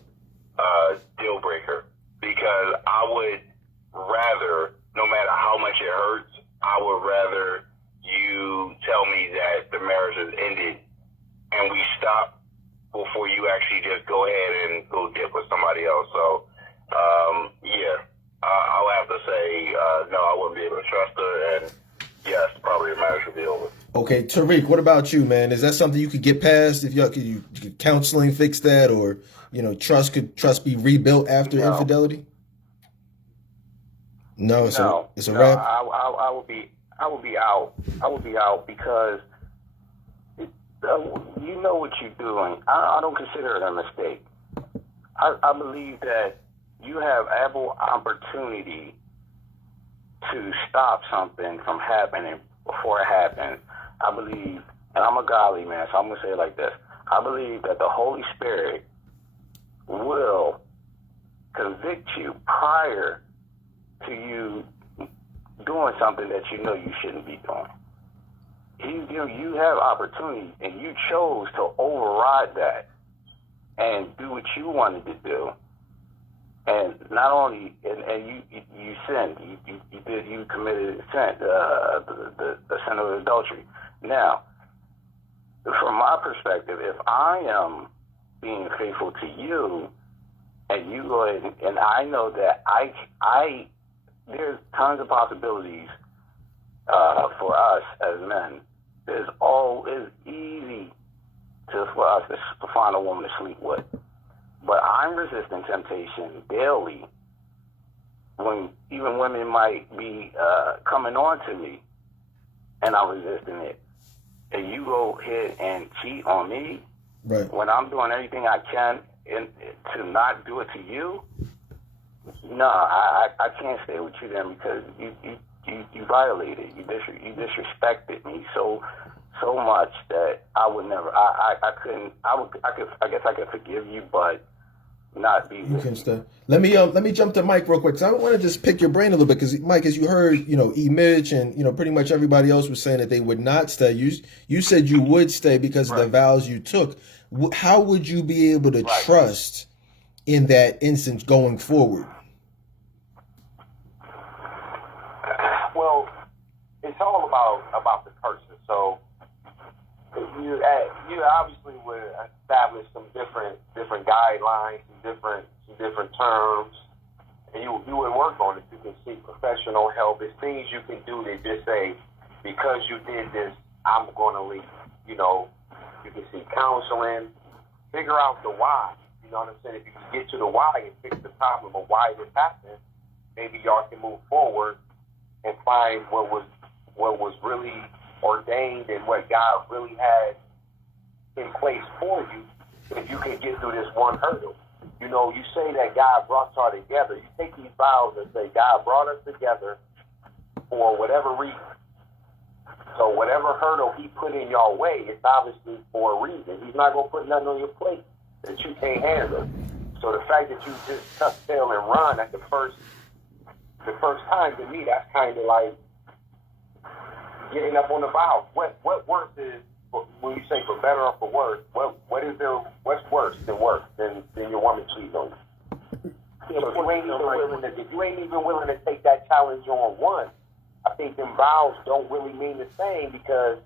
deal breaker. Because I would rather, no matter how much it hurts, I would rather you tell me that the marriage has ended and we stop before you actually just go ahead and go dip with somebody else. So, I'll have to say, no, I wouldn't be able to trust her, and yes, probably the marriage would be over. Okay, Tariq, what about you, man? Is that something you could get past? If could counseling fix that, or trust be rebuilt after infidelity? No, it's a wrap. I would be out. I would be out because you know what you're doing. I don't consider it a mistake. I believe that you have ample opportunity to stop something from happening before it happens, I believe, and I'm a godly man, so I'm going to say it like this. I believe that the Holy Spirit will convict you prior to you doing something that you know you shouldn't be doing. You have opportunity, and you chose to override that and do what you wanted to do. And not only, and you sinned, you committed sin, the sin of adultery. Now, from my perspective, if I am being faithful to you, and you go ahead, and I know that I there's tons of possibilities for us as men. It's easy for us to find a woman to sleep with. But I'm resisting temptation daily when even women might be coming on to me, and I'm resisting it. And you go ahead and cheat on me, right, when I'm doing everything I can to not do it to you. No, I can't stay with you then, because you violated, you disrespected me so much that I would never, I guess I could forgive you, but not be. You can stay. Let me jump to Mike real quick, because I want to just pick your brain a little bit, because Mike, as you heard, E. Mitch and pretty much everybody else was saying that they would not stay. You said you would stay because of the vows you took. How would you be able to trust in that instance going forward? Well, it's all about the person. So you obviously would establish some different guidelines, some different terms, and you would work on it. You can seek professional help. There's things you can do to just say, because you did this, I'm going to leave. You can seek counseling, figure out the why. You know what I'm saying? If you can get to the why and fix the problem of why this happened, maybe y'all can move forward and find what was really ordained and what God really had in place for you, if you can get through this one hurdle. You say that God brought y'all together. You take these vows and say, God brought us together for whatever reason. So whatever hurdle he put in your way, it's obviously for a reason. He's not going to put nothing on your plate that you can't handle. So the fact that you just tuck tail and run at the first time, to me, that's kind of like getting up on the vow. What worse is, when you say for better or for worse, what's worse than your woman cheating on you? If you ain't even willing to take that challenge on one, I think them vows don't really mean the same, because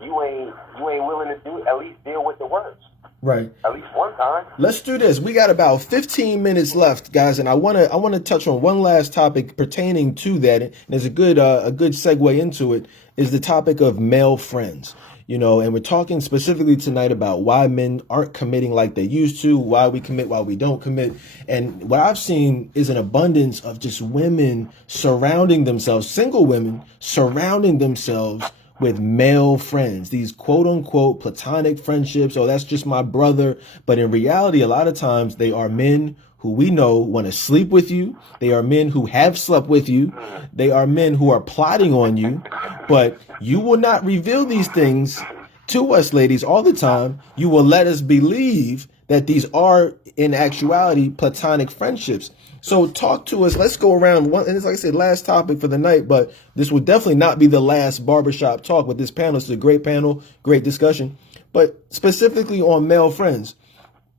you ain't willing to at least deal with the worst. Right. At least one time. Let's do this. We got about 15 minutes left, guys, and I want to touch on one last topic pertaining to that. And there's a good segue into it, is the topic of male friends. And we're talking specifically tonight about why men aren't committing like they used to, why we commit, why we don't commit. And what I've seen is an abundance of just women surrounding themselves, single women surrounding themselves with male friends, these quote unquote platonic friendships. Oh, that's just my brother. But in reality, a lot of times they are men who we know want to sleep with you. They are men who have slept with you. They are men who are plotting on you. But you will not reveal these things to us, ladies, all the time. You will let us believe that these are, in actuality, platonic friendships. So talk to us. Let's go around. And it's like I said, last topic for the night, but this will definitely not be the last barbershop talk with this panel. It's a great panel, great discussion. But specifically on male friends,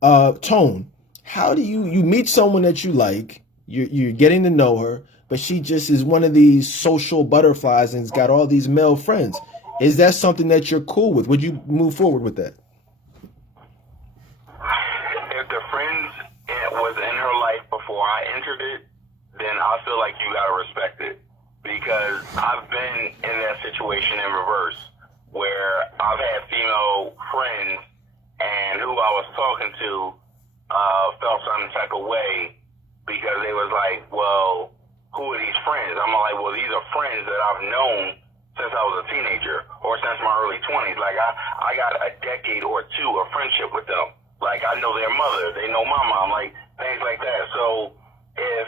Tone, how do you meet someone that you like, you're getting to know her, but she just is one of these social butterflies and has got all these male friends. Is that something that you're cool with? Would you move forward with that? If the friends was in her life before I entered it, then I feel like you gotta respect it. Because I've been in that situation in reverse, where I've had female friends and who I was talking to felt some type of way because they was like, well, who are these friends? I'm like, well, these are friends that I've known since I was a teenager or since my early 20s. Like, I got a decade or two of friendship with them. Like, I know their mother, they know my mom, like, things like that. So if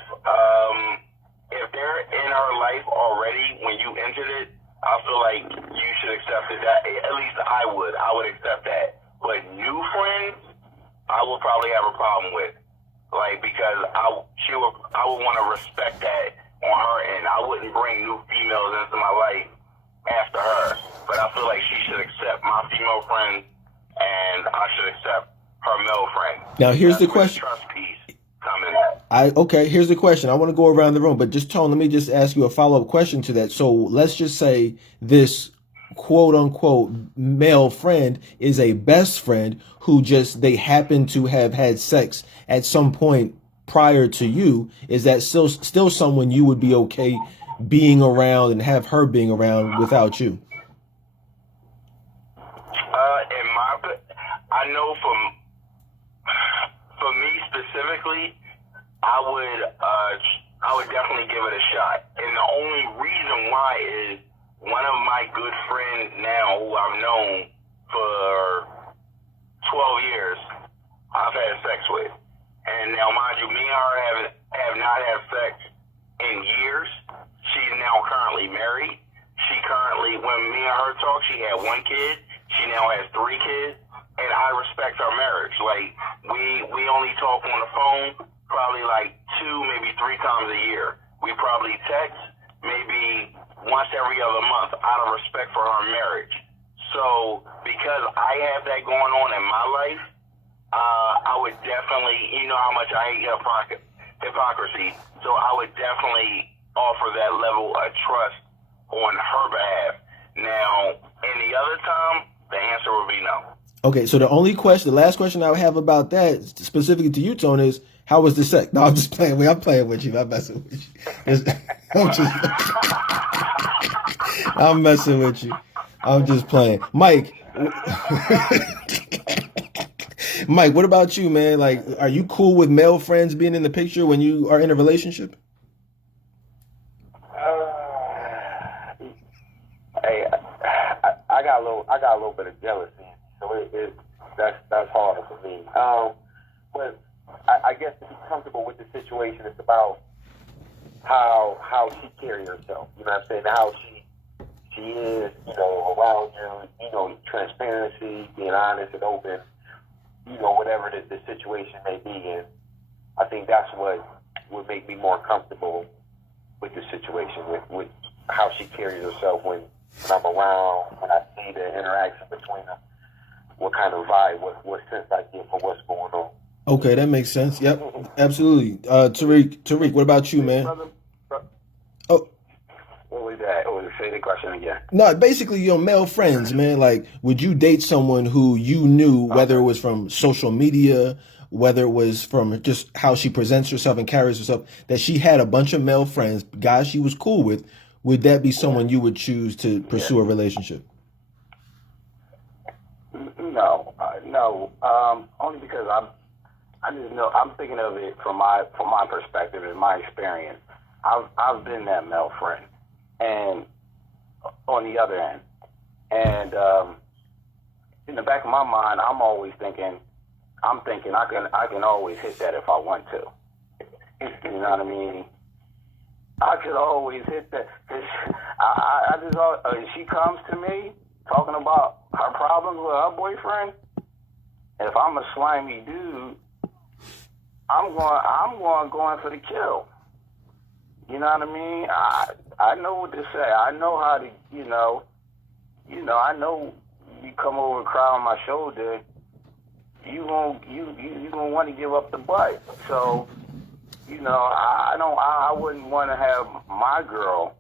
they're in her life already when you entered it, I feel like you should accept it. That, at least I would accept that. But new friends, I will probably have a problem with, like, because I would want to respect that on her end. I wouldn't bring new females into my life after her, but I feel like she should accept my female friend, and I should accept her male friend. Now here's the question. Trust piece coming in. Okay, here's the question. I want to go around the room, but just Tone, let me just ask you a follow-up question to that. So let's just say this quote unquote male friend is a best friend who just, they happen to have had sex at some point prior to you. Is that still someone you would be okay being around and have her being around without you? I know for me specifically, I would definitely give it a shot. And the only reason why is one of my good friends now, who I've known for 12 years, I've had sex with. And now, mind you, me and her have not had sex in years. She's now currently married. When me and her talk, she had 1 kid. She now has 3 kids. And I respect our marriage. Like, we only talk on the phone probably like 2, maybe 3 times a year. We probably text maybe once every other month out of respect for our marriage. So because I have that going on in my life, I would definitely, you know how much I hate hypocrisy, so I would definitely offer that level of trust on her behalf. Now, any other time, the answer would be no. Okay, so the last question I would have about that, specifically to you, Tone, is how was the sex? No, I'm just playing. I'm playing with you. I'm messing with you. I'm messing with you. I'm just playing. Mike, Mike, what about you, man? Like, are you cool with male friends being in the picture when you are in a relationship? Hey, I got a little bit of jealousy, so that's harder for me. But I guess to be comfortable with the situation, it's about how she carries herself. You know what I'm saying? How she is, you know, around you. You know, transparency, being honest and open. You know, whatever the situation may be in. I think that's what would make me more comfortable with the situation, with how she carries herself when I'm around, when I see the interaction between them, what kind of vibe, what sense I get for what's going on. Okay, that makes sense. Yep, absolutely. Tariq, what about you, man? Oh, what was that? Say the question again. No, basically, you know, male friends, man. Like, would you date someone who you knew, whether it was from social media, whether it was from just how she presents herself and carries herself, that she had a bunch of male friends, guys she was cool with? Would that be someone you would choose to pursue a relationship? No. Only because I just know, I'm thinking of it from my perspective and my experience. I've been that male friend, and on the other end, and in the back of my mind, I'm thinking I can always hit that if I want to. You know what I mean? I could always hit that. She comes to me talking about her problems with her boyfriend. If I'm a slimy dude, I'm going for the kill. You know what I mean? I know what to say. I know how to, you know, I know you come over and cry on my shoulder, you gonna want to give up the butt. So, you know, I wouldn't want to have my girl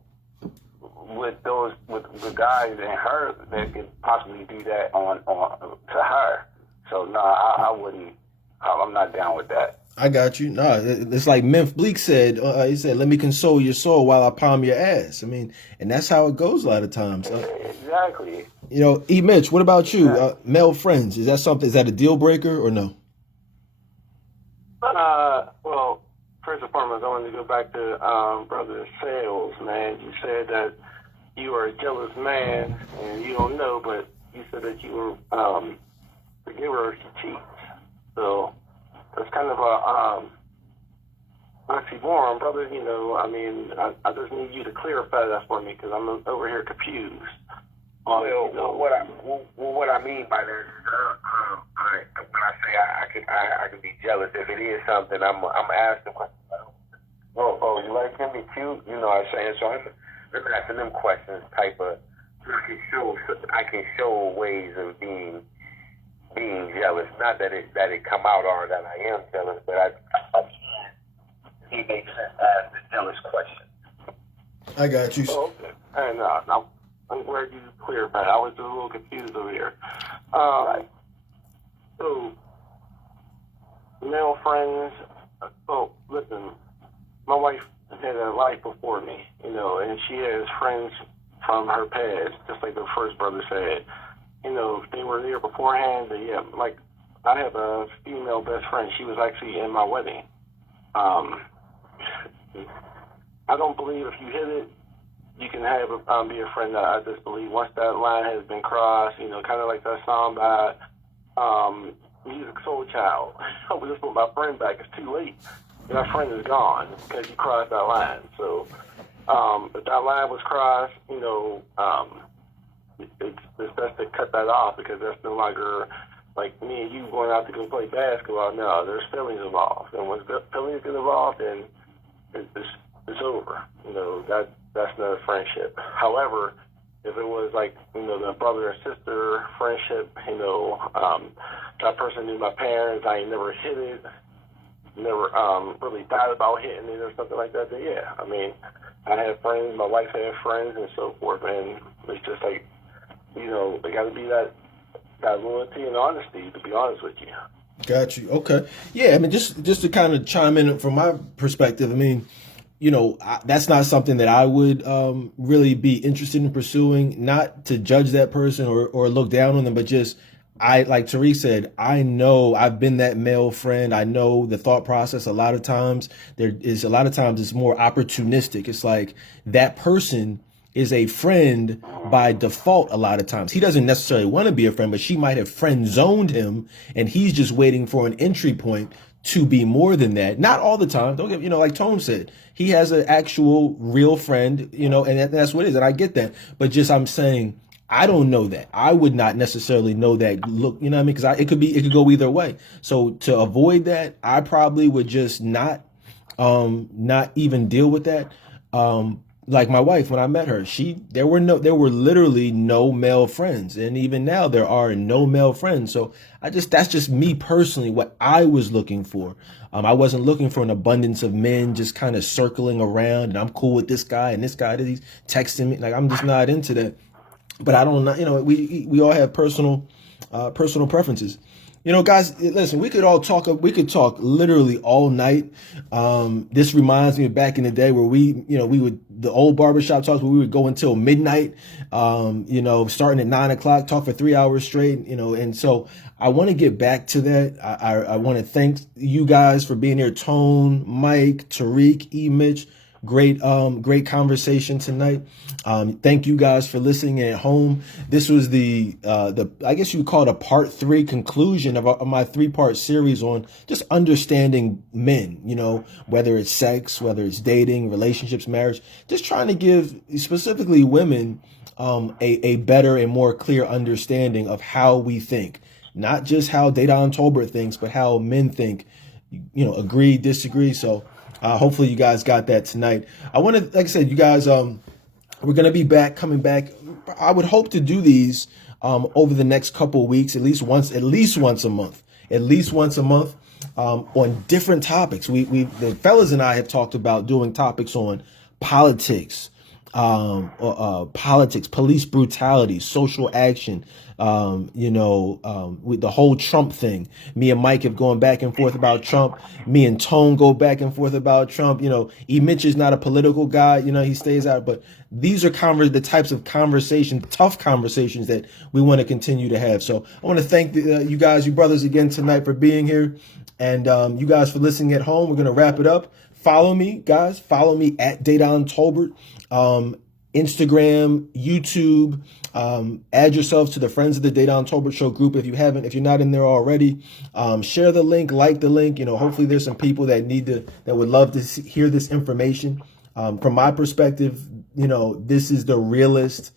with the guys and her that could possibly do that on to her. So no, I wouldn't. I'm not down with that. I got you. No, it's like Memphis Bleak said. He said, "Let me console your soul while I palm your ass." I mean, and that's how it goes a lot of times. Exactly. You know, E. Mitch, what about you? Male friends, is that something? Is that a deal breaker or no? Well, first and foremost, I wanted to go back to Brother Sales, man. You said that you are a jealous man, and you don't know, but you said that you were forgive her if she cheats. So that's kind of Oxymoron, brother. You know, I mean, I just need you to clarify that for me because I'm over here confused. Well, what I mean by that is, when I say I can be jealous, if it is something, I'm asking questions. Oh, you like him? He cute? You know what I'm saying? So I'm asking them questions, type of. I can show ways of being jealous. Not that it come out or that I am jealous, but he makes sense as the jealous question. I got you. Oh, okay. And now I'm glad you clarified. I was a little confused over here. Right. So, male friends. Oh, listen. My wife had a life before me, you know, and she has friends from her past, just like the first brother said. You know, if they were there beforehand, then yeah, like I have a female best friend. She was actually in my wedding. I don't believe if you hit it, you can have be a friend. I just believe once that line has been crossed, you know, kind of like that song by Music Soul Child. I just put my friend back. It's too late. My friend is gone because you crossed that line. So if that line was crossed, you know, it's best to cut that off because that's no longer like me and you going out to go play basketball. No, there's feelings involved, and when feelings get involved, then it's over. You know, that's not a friendship. However, if it was like, you know, the brother and sister friendship, you know, that person knew my parents, I ain't never hit it, never really thought about hitting it or something like that, then yeah. I mean, I have friends, my wife had friends and so forth, and it's just like, you know, there got to be that loyalty and honesty, to be honest with you. Got you. Okay. Yeah, I mean, just to kind of chime in from my perspective, I mean, you know, that's not something that I would really be interested in pursuing, not to judge that person or look down on them, but just, like Tariq said, I know I've been that male friend. I know the thought process. A lot of times it's more opportunistic. It's like that person is a friend by default a lot of times. He doesn't necessarily want to be a friend, but she might have friend zoned him and he's just waiting for an entry point to be more than that. Not all the time. Don't get, you know, like Tone said, he has an actual real friend, you know, and that's what it is. And I get that. But just, I'm saying, I don't know that. I would not necessarily know that. Look, you know what I mean? Because it could go either way. So to avoid that, I probably would just not even deal with that. Like my wife, when I met her, there were literally no male friends. And even now there are no male friends. So that's just me personally, what I was looking for. I wasn't looking for an abundance of men just kind of circling around and I'm cool with this guy and this guy, he's texting me. Like, I'm just not into that. But I don't know, you know, we all have personal preferences. You know, guys, listen, we could talk literally all night. This reminds me of back in the day where the old barbershop talks where we would go until midnight, you know, starting at 9 o'clock, talk for 3 hours straight, you know, and so I want to get back to that. I want to thank you guys for being here. Tone, Mike, Tariq, Mitch. Great conversation tonight. Thank you guys for listening at home. This was the I guess you would call it a part 3 conclusion of my 3-part series on just understanding men, you know, whether it's sex, whether it's dating, relationships, marriage, just trying to give specifically women a better and more clear understanding of how we think, not just how Dedan Tolbert thinks, but how men think, you know, agree, disagree. So hopefully you guys got that tonight. I want to, like I said, you guys, we're going to be coming back. I would hope to do these over the next couple of weeks, at least once a month, on different topics. The fellas and I have talked about doing topics on politics, police brutality, social action, with the whole Trump thing. Me and Mike have gone back and forth about Trump. Me and Tone go back and forth about Trump. You know, Mitch is not a political guy. You know, he stays out. But these are the types of tough conversations that we want to continue to have. So I want to thank you guys, you brothers, again tonight for being here. And you guys for listening at home. We're going to wrap it up. Follow me, guys. Follow me at Dedan Tolbert. Instagram, YouTube. Add yourselves to the Friends of the Dedan Tolbert Show group if you're not in there already. Share the link, like the link. Hopefully there's some people that would love to hear this information. From my perspective, this is the realest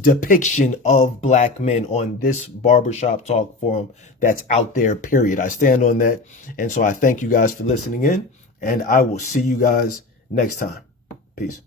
depiction of black men on this Barbershop Talk forum that's out there, period. I stand on that. And so I thank you guys for listening in, and I will see you guys next time. Peace.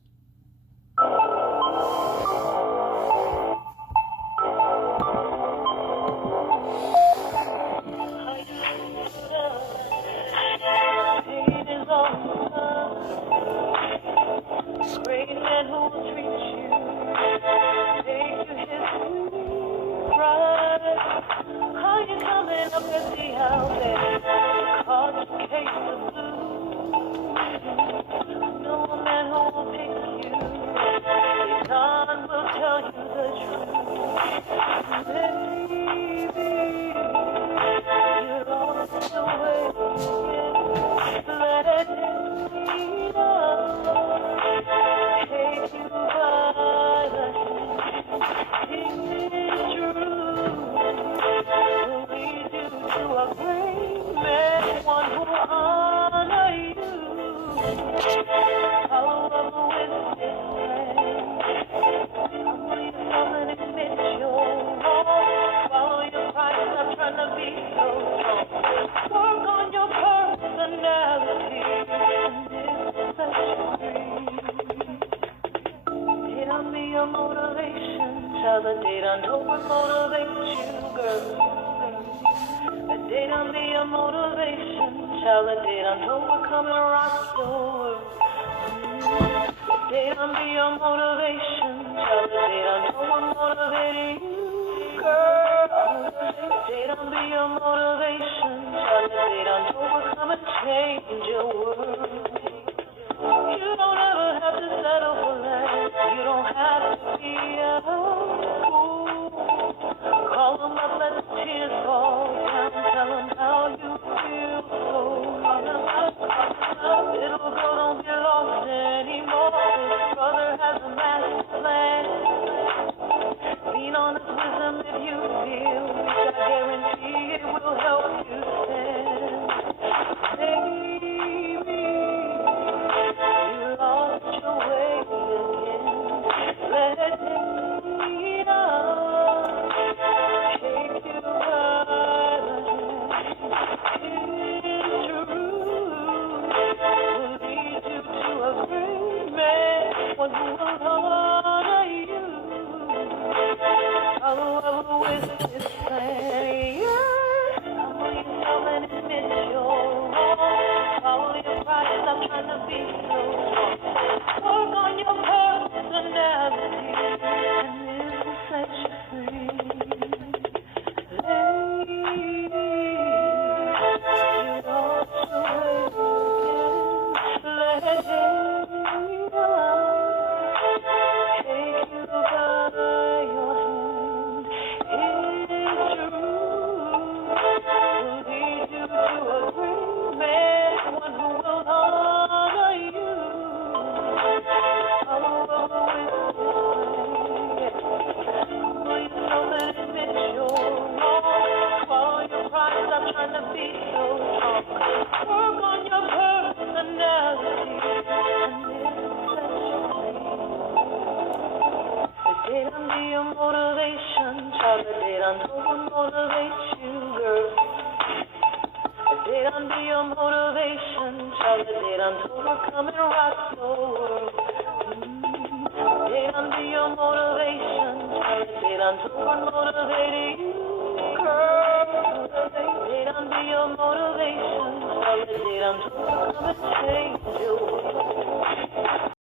Tell the Dedan don't motivate you, girl. Dedan be a motivation. Tell the Dedan don't come and rock your world. Dedan be a motivation. Tell the Dedan don't motivate you, girl. Dedan be a motivation. Tell the Dedan don't come and change your world. You don't ever have to settle for less. You don't have to be a fool. Call them up, let the tears fall down. Tell them how you feel. Little girl, don't be lost anymore. This brother has a master plan. Lean on his wisdom if you feel. I guarantee it will help you stand. Baby, you lost your way again. Let it take you by the hand. It's true. Will lead you to a great man, one who will honor you. Follow with his plan. Humble yourself and admit you're wrong. Follow your pride, stop trying to be so strong. Work on your personality, and this will set you free. Ladies, you lost your way again. Let him take you by your hand. It's true. Will lead you to a great man, one who will honor you. Follow with his plan. Humble yourself and admit you're wrong. Swallow your pride, stop trying to be so strong. Work on your personality, and this will set you free. The Dedan be your motivation. Child, the Dedan don't motivate you, girl. The Dedan be your motivation. Child, the Dedan don't come and rock your world. Dedan be your motivation. Child, the Dedan don't motivate you, girl. Dedan be your motivation. Child, the Dedan don't come and change your world.